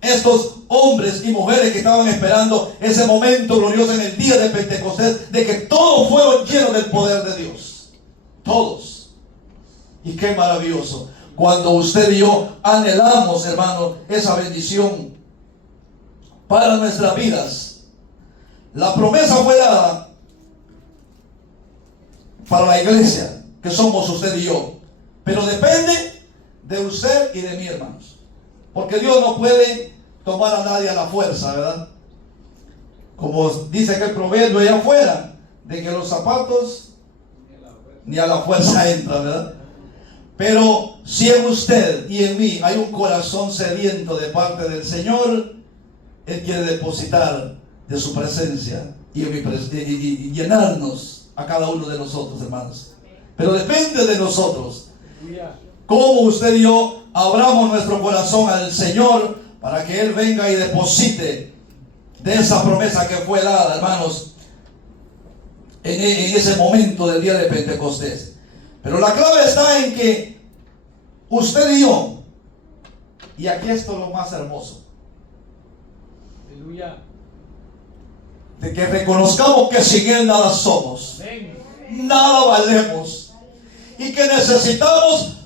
estos hombres y mujeres que estaban esperando ese momento glorioso en el día de Pentecostés, de que todos fueron llenos del poder de Dios, todos. Y qué maravilloso cuando usted y yo anhelamos, hermano, esa bendición para nuestras vidas. La promesa fue dada para la iglesia, que somos usted y yo, pero depende de usted y de mí, hermanos, porque Dios no puede tomar a nadie a la fuerza, ¿verdad? Como dice aquel proverbio allá afuera, de que los zapatos ni a la fuerza entran, ¿verdad? Pero si en usted y en mí hay un corazón sediento de parte del Señor, Él quiere depositar de su presencia y llenarnos a cada uno de nosotros, hermanos. Pero depende de nosotros cómo usted y yo abramos nuestro corazón al Señor para que Él venga y deposite de esa promesa que fue dada, hermanos, en ese momento del día de Pentecostés. Pero la clave está en que usted y yo, y aquí esto es lo más hermoso, Aleluya. de que reconozcamos que sin Él nada somos, nada valemos, y que necesitamos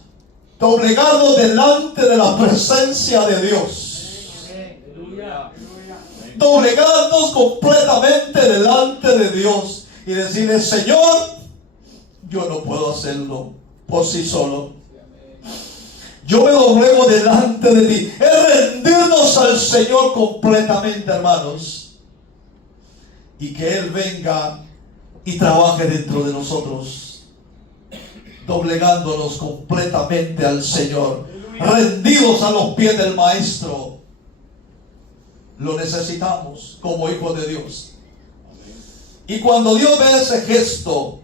doblegarnos delante de la presencia de Dios, doblegarnos completamente delante de Dios y decirle: Señor, yo no puedo hacerlo por sí solo, yo me doblego delante de ti. Es rendirnos al Señor completamente, hermanos, y que Él venga y trabaje dentro de nosotros, doblegándonos completamente al Señor, rendidos a los pies del Maestro. Lo necesitamos como hijos de Dios. Y cuando Dios ve ese gesto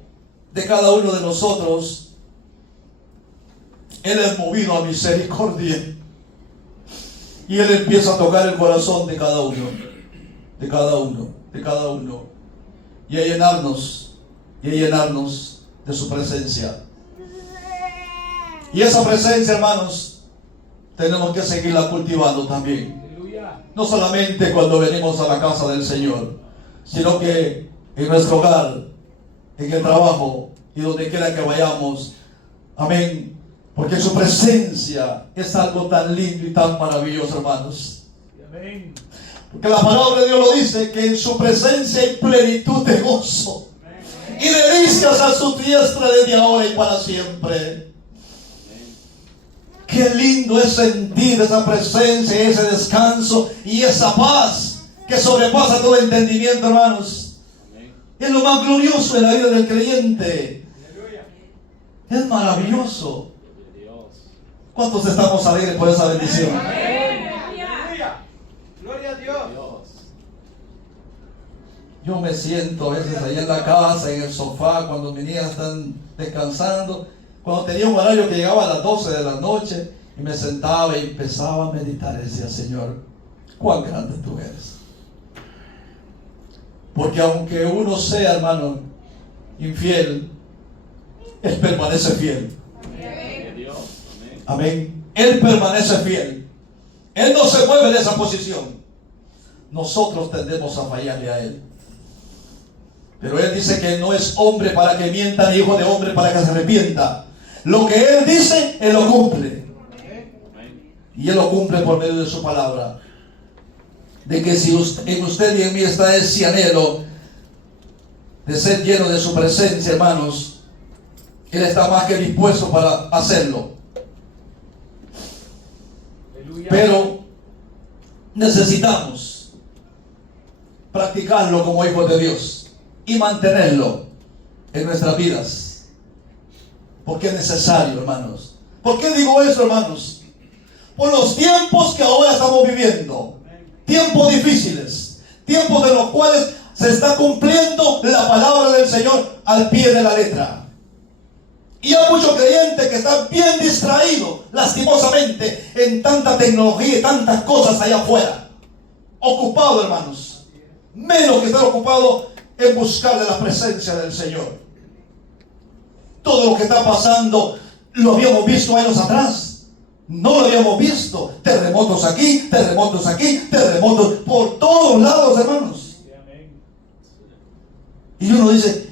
de cada uno de nosotros, Él es movido a misericordia, y Él empieza a tocar el corazón de cada uno, de cada uno, de cada uno, y a llenarnos de su presencia. Y esa presencia, hermanos, tenemos que seguirla cultivando también. No solamente cuando venimos a la casa del Señor, sino que en nuestro hogar, en el trabajo y donde quiera que vayamos. Amén. Porque su presencia es algo tan lindo y tan maravilloso, hermanos. Amén. Porque la palabra de Dios lo dice, que en su presencia hay plenitud de gozo y delicias a su diestra desde ahora y para siempre. Qué lindo es sentir esa presencia, ese descanso y esa paz que sobrepasa todo entendimiento, hermanos. Es lo más glorioso de la vida del creyente. Es maravilloso. ¿Cuántos estamos alegres por esa bendición? Gloria a Dios. Yo me siento a veces ahí en la casa, en el sofá, cuando mis niñas están descansando, cuando tenía un horario que llegaba a las 12 de la noche, y me sentaba y empezaba a meditar y decía: Señor, cuán grande tú eres. Porque aunque uno sea, hermano, infiel, Él permanece fiel. Amén. Él permanece fiel. Él no se mueve de esa posición. Nosotros tendemos a fallarle a Él. Pero Él dice que no es hombre para que mienta, ni hijo de hombre para que se arrepienta. Lo que Él dice, Él lo cumple. Y Él lo cumple por medio de su palabra. De que si en usted y en mí está ese anhelo de ser lleno de su presencia, hermanos, Él está más que dispuesto para hacerlo. Pero necesitamos practicarlo como hijos de Dios y mantenerlo en nuestras vidas. Porque es necesario, hermanos. ¿Por qué digo eso, hermanos? Por los tiempos que ahora estamos viviendo. Tiempos difíciles. Tiempos de los cuales se está cumpliendo la palabra del Señor al pie de la letra. Y hay muchos creyentes que están bien distraídos, lastimosamente, en tanta tecnología y tantas cosas allá afuera. Ocupados, hermanos. Menos que estar ocupados en buscar de la presencia del Señor. Todo lo que está pasando lo habíamos visto años atrás. No lo habíamos visto. Terremotos aquí, terremotos por todos lados, hermanos. Y uno dice,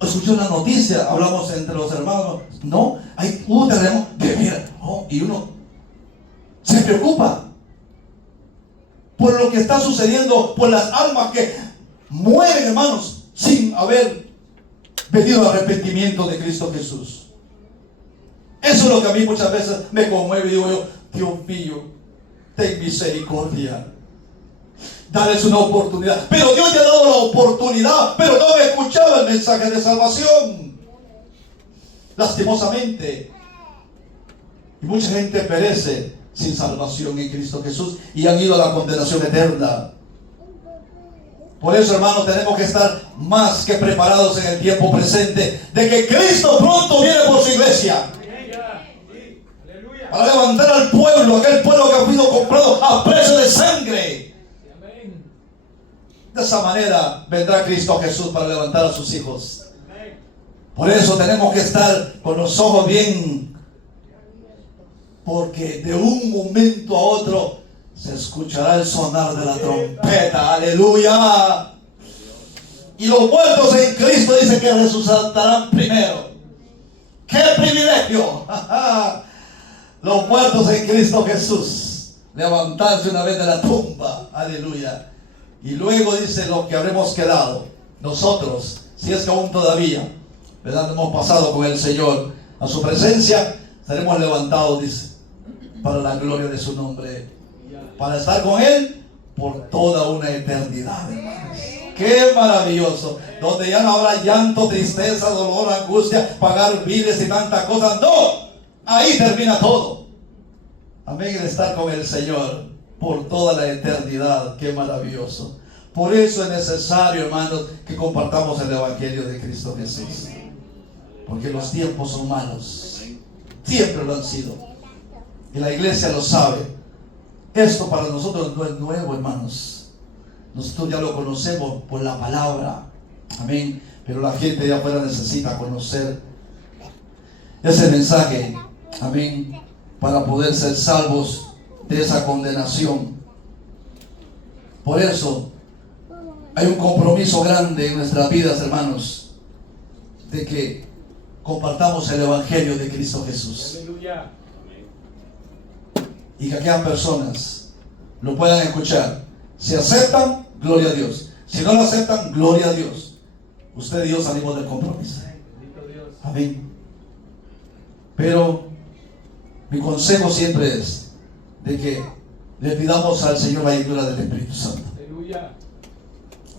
escuché una noticia, hablamos entre los hermanos, no, hay un terremoto, de mira, oh, y uno se preocupa por lo que está sucediendo, por las almas que mueren, hermanos, sin haber venido al arrepentimiento de Cristo Jesús. Eso es lo que a mí muchas veces me conmueve y digo yo, Dios mío, ten misericordia. Darles una oportunidad. Pero Dios ya ha dado la oportunidad, pero no han escuchado el mensaje de salvación. Lastimosamente. Y mucha gente perece sin salvación en Cristo Jesús y han ido a la condenación eterna. Por eso, hermanos, tenemos que estar más que preparados en el tiempo presente de que Cristo pronto viene por su iglesia. Para levantar al pueblo, aquel pueblo que ha sido comprado a precio de sangre. De esa manera vendrá Cristo Jesús para levantar a sus hijos. Por eso tenemos que estar con los ojos bien, porque de un momento a otro se escuchará el sonar de la trompeta. Aleluya. Y los muertos en Cristo dicen que resucitarán primero. ¡Qué privilegio! Los muertos en Cristo Jesús levantarse una vez de la tumba. Aleluya. Y luego dice lo que habremos quedado nosotros, si es que aún todavía, ¿verdad?, hemos pasado con el Señor a su presencia, seremos levantados, dice, para la gloria de su nombre, para estar con Él por toda una eternidad, hermanos. ¡Qué maravilloso! Donde ya no habrá llanto, tristeza, dolor, angustia, pagar biles y tantas cosas. ¡No! Ahí termina todo. Amén, de estar con el Señor por toda la eternidad. ¡Qué maravilloso! Por eso es necesario, hermanos, que compartamos el Evangelio de Cristo Jesús. Porque los tiempos son malos. Siempre lo han sido. Y la iglesia lo sabe. Esto para nosotros no es nuevo, hermanos. Nosotros ya lo conocemos por la palabra. Amén. Pero la gente de afuera necesita conocer ese mensaje. Amén. Para poder ser salvos de esa condenación. Por eso hay un compromiso grande en nuestras vidas, hermanos, de que compartamos el Evangelio de Cristo Jesús. Aleluya. Y que aquellas personas lo puedan escuchar. Si aceptan, gloria a Dios. Si no lo aceptan, gloria a Dios. Usted y yo salimos del compromiso. Amén. Pero mi consejo siempre es de que le pidamos al Señor la llenura del Espíritu Santo. Aleluya.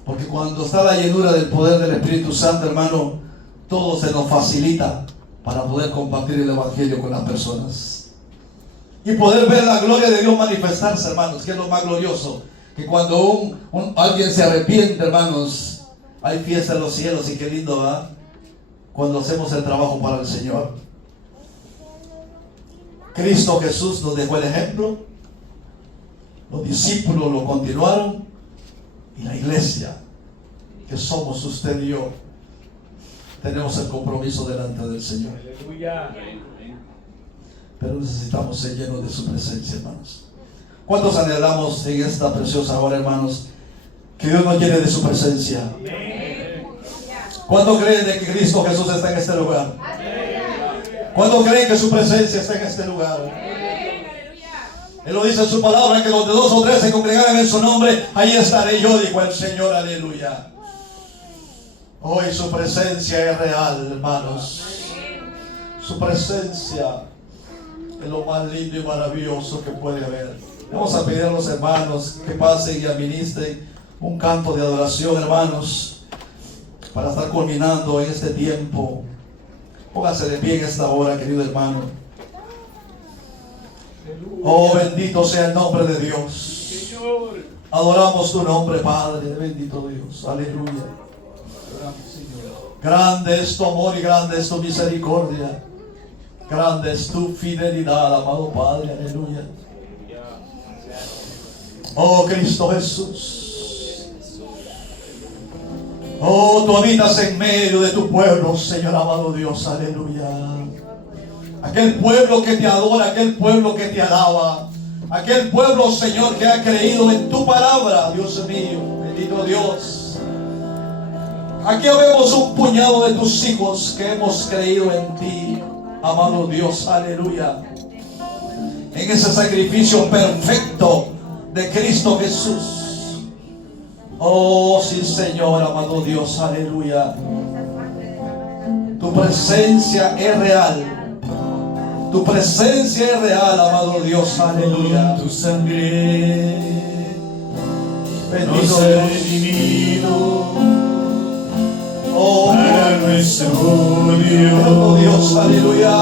Porque cuando está la llenura del poder del Espíritu Santo, hermano, todo se nos facilita para poder compartir el Evangelio con las personas. Y poder ver la gloria de Dios manifestarse, hermanos, que es lo más glorioso. Que cuando alguien se arrepiente, hermanos, hay fiesta en los cielos. Y qué lindo, ¿verdad? Cuando hacemos el trabajo para el Señor. Cristo Jesús nos dejó el ejemplo. Los discípulos lo continuaron. Y la iglesia, que somos usted y yo, tenemos el compromiso delante del Señor. Aleluya. Pero necesitamos ser llenos de su presencia, hermanos. ¿Cuántos anhelamos en esta preciosa hora, hermanos, que Dios nos llene de su presencia? ¿Cuántos creen de que Cristo Jesús está en este lugar? ¿Cuántos creen que su presencia está en este lugar? Él lo dice en su palabra, que donde 2 o 3 se congregaran en su nombre, ahí estaré yo, dijo el Señor. Aleluya. Hoy su presencia es real, hermanos. Su presencia es lo más lindo y maravilloso que puede haber. Vamos a pedir a los hermanos que pasen y administren un canto de adoración, hermanos, para estar culminando en este tiempo. Póngase de pie en esta hora, querido hermano. Oh, bendito sea el nombre de Dios. Señor. Adoramos tu nombre, Padre. Bendito Dios. Aleluya. Grande es tu amor y grande es tu misericordia. Grande es tu fidelidad, amado Padre. Aleluya. Oh, Cristo Jesús. Oh, tú habitas en medio de tu pueblo, Señor amado Dios. Aleluya. Aquel pueblo que te adora, aquel pueblo que te alaba, aquel pueblo, Señor, que ha creído en tu palabra, Dios mío. Bendito Dios. Aquí vemos un puñado de tus hijos que hemos creído en ti, amado Dios. Aleluya. En ese sacrificio perfecto de Cristo Jesús. Oh, sí, Señor, amado Dios. Aleluya. Tu presencia es real. Tu presencia es real, amado Dios. Aleluya. Tu sangre Bendito nos ha Dios. redimido Oh, para nuestro bendito Dios. Aleluya.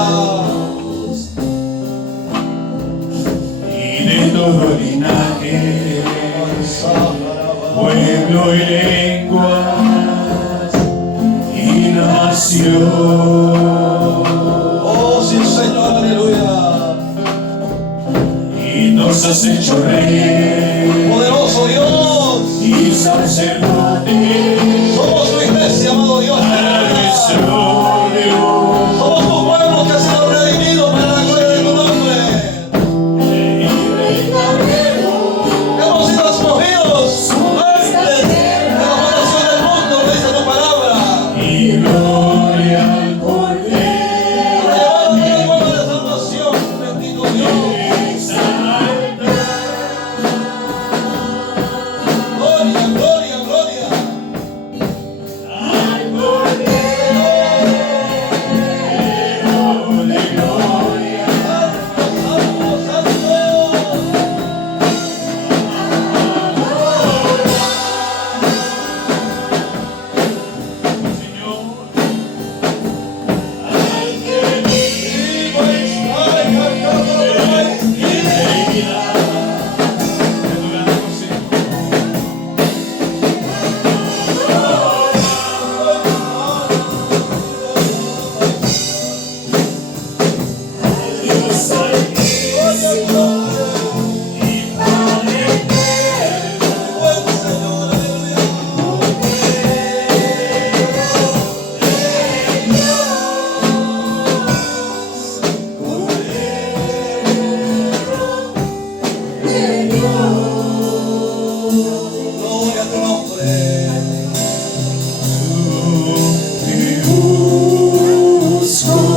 y de todo linaje, pueblo y lengua y nación. Oh, sí, Señor. Aleluya. Y nos has hecho rey Poderoso Dios. y sacerdote Somos tu iglesia, amado Dios. para nuestro Dios. Somos tu pueblo que ha sido redimido para la gloria de tu nombre. Hemos sido escogidos antes de la fundación del mundo, dice tu palabra. Y gloria al Cordero. Para llevar una nueva de salvación, bendito Dios. Gloria, gloria, gloria. Santo, santo. Gloria a tu nombre.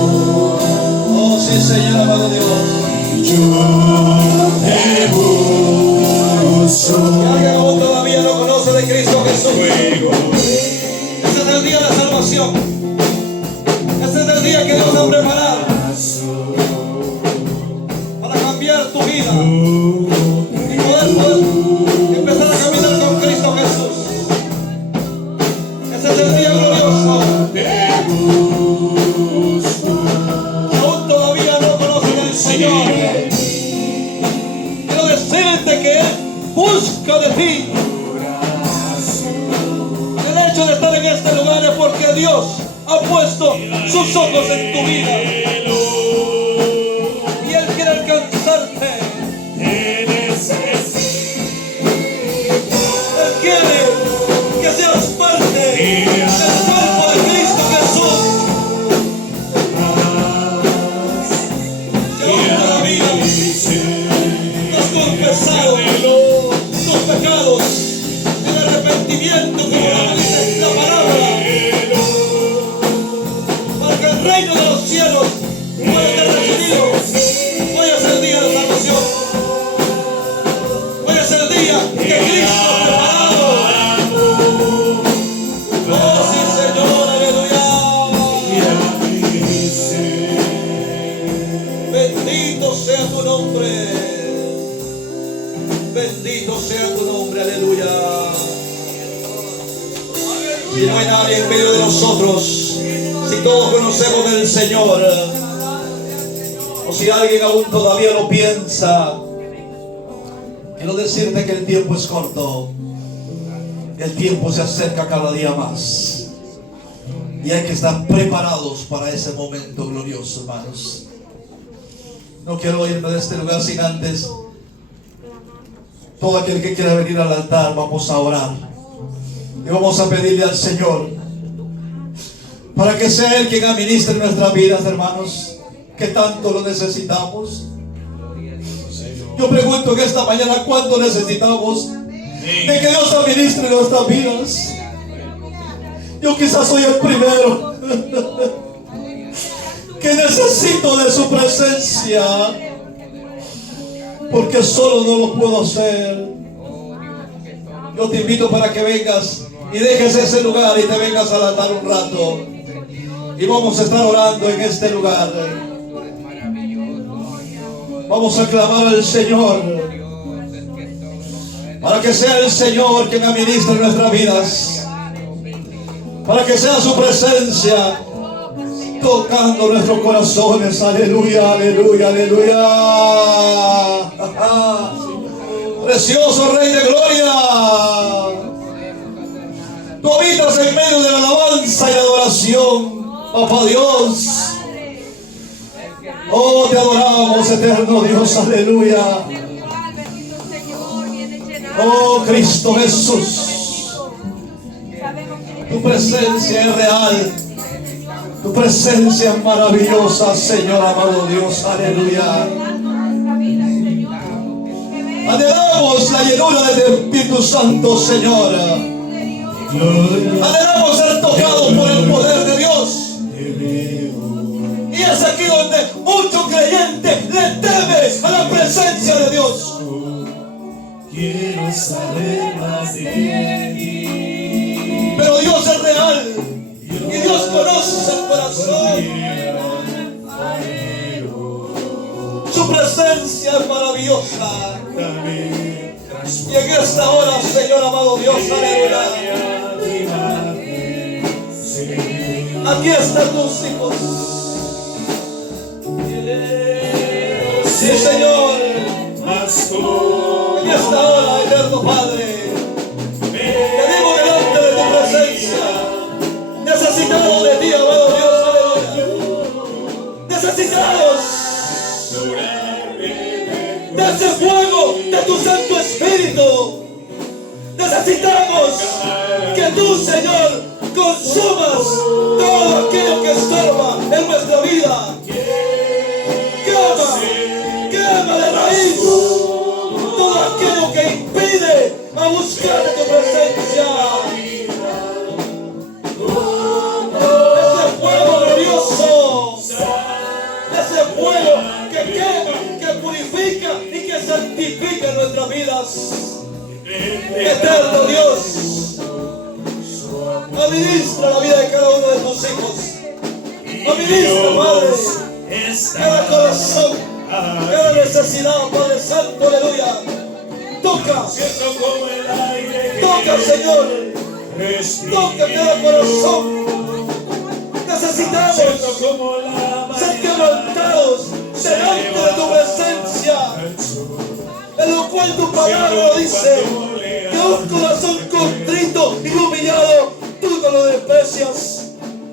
Oh, sí, Señor, amado Dios. Que alguien aún todavía no conoce de Cristo Jesús. Ese es el día de salvación. Ese es el día que Dios ha preparado para cambiar tu vida y poder empezar a caminar con Cristo Jesús. Ese es el día glorioso. Que aún todavía no conocen al Señor. Quiero decirte que Él busca de ti. El hecho de estar en este lugar es porque Dios ha puesto sus ojos en tu vida. Y Él quiere alcanzarte. Él quiere que seas parte del cuerpo de Cristo Jesús. Que aún todavía no has confesado tus pecados en arrepentimiento, como lo dice la palabra, para que el reino de los cielos pueda ser recibido. Hoy es el día de salvación. Hoy es el día que Cristo ha preparado. Oh, sí, Señor, aleluya. Bendito sea tu nombre. Bendito sea tu nombre, aleluya. Si no hay nadie en medio de nosotros, si todos conocemos del Señor, o si alguien aún todavía lo piensa, quiero decirte que el tiempo es corto. El tiempo se acerca cada día más. Y hay que estar preparados para ese momento glorioso, hermanos. No quiero irme de este lugar sin antes. Todo aquel que quiera venir al altar, vamos a orar. Y vamos a pedirle al Señor para que sea Él quien administre nuestras vidas, hermanos, que tanto lo necesitamos. Yo pregunto en esta mañana, ¿cuánto necesitamos de que Dios administre nuestras vidas? Yo quizás soy el primero que necesito de su presencia, porque solo no lo puedo hacer. Yo te invito para que vengas y dejes ese lugar y te vengas al altar un rato, y vamos a estar orando en este lugar. Vamos a clamar al Señor para que sea el Señor quien administre nuestras vidas, para que sea su presencia tocando nuestros corazones. Aleluya, aleluya, aleluya. Precioso Rey de Gloria, tú habitas en medio de la alabanza y la adoración, Papá Dios. Oh, te adoramos, eterno Dios, aleluya. Oh, Cristo Jesús, tu presencia es real, tu presencia es maravillosa, Señor amado Dios, aleluya. Anhelamos la llenura del Espíritu Santo, Señor. Anhelamos ser tocados por el poder de Dios. Y es aquí donde mucho creyente le teme a la presencia de Dios. Quiero saber más de ti. Pero Dios es real y Dios conoce el corazón. Su presencia es maravillosa. Y en esta hora, Señor amado Dios, aleluya, aquí están tus hijos. Sí, Señor, en esta hora, eterno Padre, venimos delante de tu presencia, necesitados de ti, amado Dios, aleluya, necesitados de ese fuego de tu Santo Espíritu. Necesitamos que tú, Señor, consumas todo aquello que estorba en nuestra vida. Quema de raíz todo aquello que impide a buscar de tu presencia. Ese fuego glorioso, ese fuego que quema, que purifica y que santifica nuestras vidas. Eterno Dios, administra la vida de cada uno de tus hijos. Administra, Padre, cada corazón, cada necesidad, Padre Santo, aleluya. Toca, toca, Señor, toca cada corazón. Necesitamos ser quebrantados delante de tu presencia, en lo cual tu palabra dice que un corazón contrito y humillado tú no lo desprecias.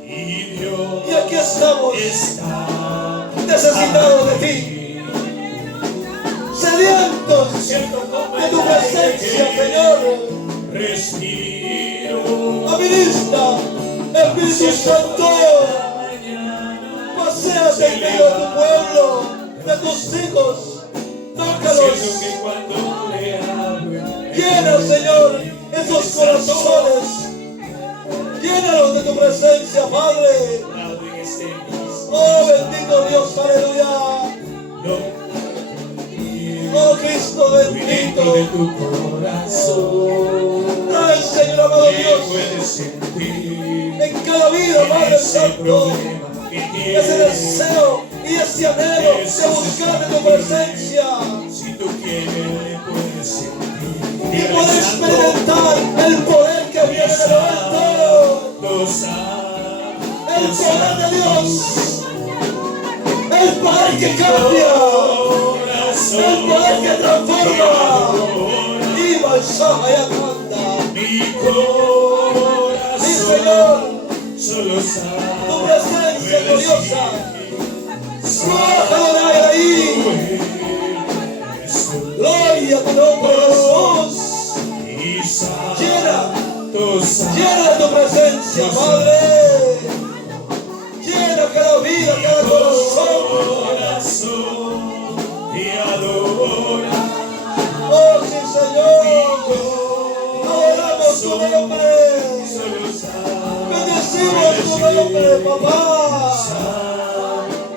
Y aquí estamos, necesitados de ti, sedientos de tu presencia, Señor. Administra, Espíritu Santo, paséate en medio de tu pueblo, de tus hijos. Tócalos, llena, Señor, esos corazones, llénalos de tu presencia, Padre. Oh, bendito Dios, aleluya. Oh, Cristo bendito, ay, Señor amado Dios, en cada vida, Padre Santo, ese deseo y ese anhelo de buscar de tu presencia y poder experimentar el poder que viene de lo alto. El poder de Dios. El poder que cambia. El poder que transforma. Y balsama y acanda. Sí, Señor. Tu presencia gloriosa. Bájalo de ahí. Gloria a tu nombre, Jesús. Llena de tu presencia, Padre. Llena cada vida, cada corazón. Oh, sí, Señor. Adoramos tu nombre. Bendecimos tu nombre, papá.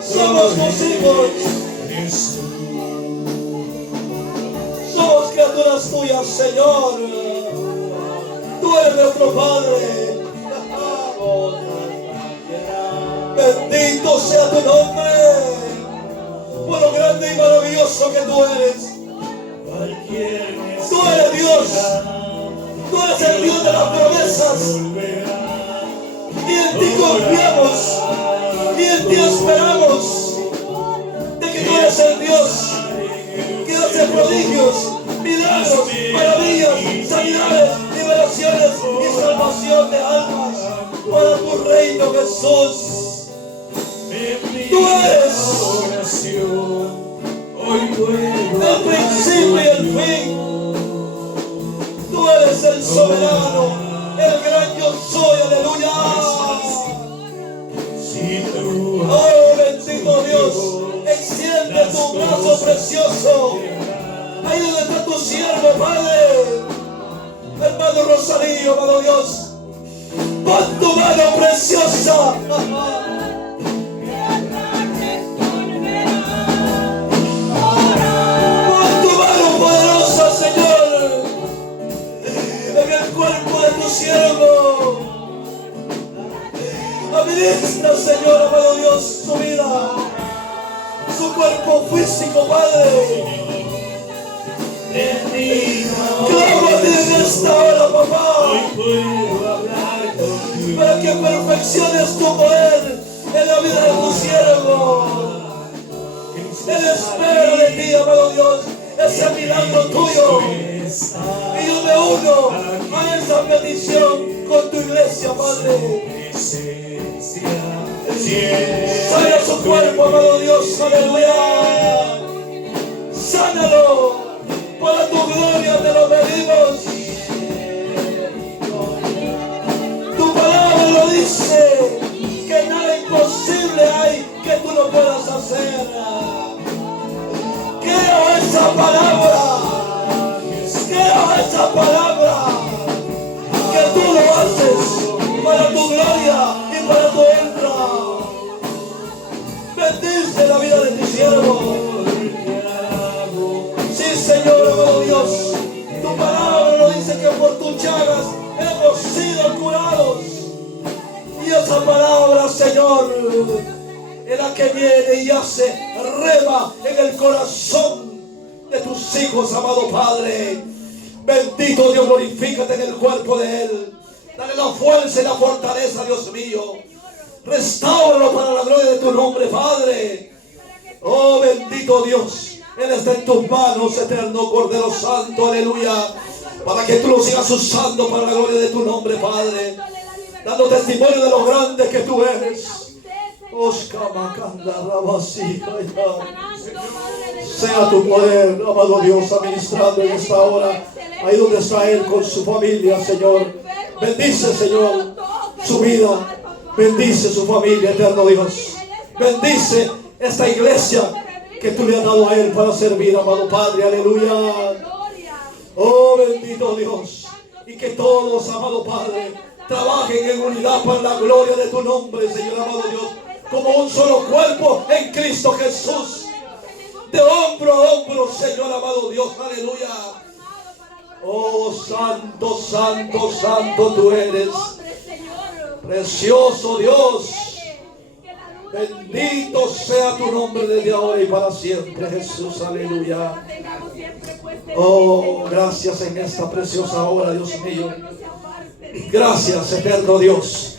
Somos tus hijos. Somos criaturas tuyas, Señor. Tú eres nuestro Padre. Bendito sea tu nombre. Por lo grande y maravilloso que tú eres. Tú eres Dios. Tú eres el Dios de las promesas. Y en ti confiamos. Y en ti esperamos. De que tú eres el Dios que hace prodigios, milagros, maravillas, sanidades, liberaciones y salvación de almas para tu reino, Jesús. Tú eres el principio y el fin. Tú eres el soberano, el gran yo soy, aleluya. Oh, bendito Dios, extiende tu brazo precioso. Ahí donde está tu siervo, Padre. Hermano Rosario, amado Dios. Pon tu mano preciosa. Pon tu mano poderosa, Señor, en el cuerpo de tu siervo. Administra, Señor, amado Dios, su vida, su cuerpo físico, Padre. Clámate en esta hora, papá, para que perfecciones tu poder en la vida de tu siervo. Él espera de ti, amado Dios, ese milagro tuyo. Y yo me uno a esa petición con tu iglesia, Padre. Sana su cuerpo, amado Dios, aleluya. Sánalo. Para tu gloria te lo pedimos. Tu palabra lo dice, que nada imposible hay que tú no puedas hacer. Creo esa palabra. Creo esa palabra. Que tú lo haces para tu gloria y para tu honra. Bendice la vida de tu siervo. Señor, amado Dios, tu palabra nos dice que por tus llagas hemos sido curados. Y esa palabra, Señor, es la que viene y hace rema en el corazón de tus hijos, amado Padre. Bendito Dios, glorifícate en el cuerpo de Él. Dale la fuerza y la fortaleza, Dios mío. Restáuralo para la gloria de tu nombre, Padre. Oh, bendito Dios. Él está en tus manos, eterno Cordero Santo, aleluya. Para que tú lo sigas usando para la gloria de tu nombre, Padre. Dando testimonio de lo grande que tú eres. Sea tu poder, amado Dios, administrando en esta hora. Ahí donde está Él con su familia, Señor. Bendice, Señor, su vida. Bendice su familia, eterno Dios. Bendice esta iglesia que tú le has dado a Él para servir, amado Padre, aleluya. Oh, bendito Dios. Y que todos, amado Padre, trabajen en unidad para la gloria de tu nombre, Señor, amado Dios. Como un solo cuerpo en Cristo Jesús. De hombro a hombro, Señor, amado Dios, aleluya. Oh, santo, santo, santo tú eres. Precioso Dios. Bendito sea tu nombre desde ahora y para siempre, Jesús, aleluya. Oh, gracias en esta preciosa hora, Dios mío. Gracias, eterno Dios.